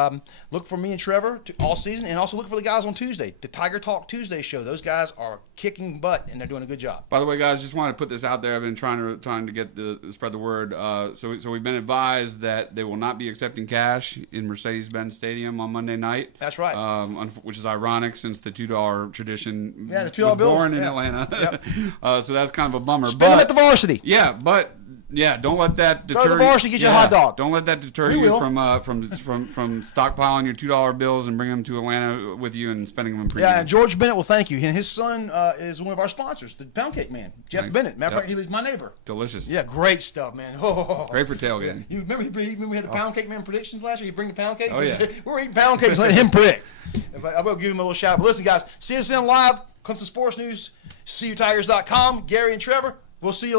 Look for me and Trevor all season, and also look for the guys on Tuesday, the Tiger Talk Tuesday show. Those guys are kicking butt, and they're doing a good job. By the way, guys, just wanted to put this out there. I've been trying to get spread the word. So we've been advised that they will not be accepting cash in Mercedes-Benz Stadium on Monday night. That's right. Which is ironic since the $2 tradition the $2 bill born in Atlanta. Yep. So that's kind of a bummer. Spend them at the varsity. Yeah, but don't let that deter you. Go to the varsity, get you a hot dog. Don't let that deter you from stockpiling your $2 bills and bringing them to Atlanta with you and spending them in pregame. Yeah, and George Bennett will thank you. And his son is one of our sponsors, the Pound Cake Man, Jeff Bennett. Matter of fact, he's my neighbor. Delicious. Yeah, great stuff, man. Great for tailgating. You remember we had the Pound Cake Man predictions last year? You bring the pound cakes? Oh, yeah. We're eating pound cakes, let him predict. But I will give him a little shout out. But listen, guys, CSN Live, Clemson Sports News, CUTigers.com, Gary and Trevor. We'll see you later.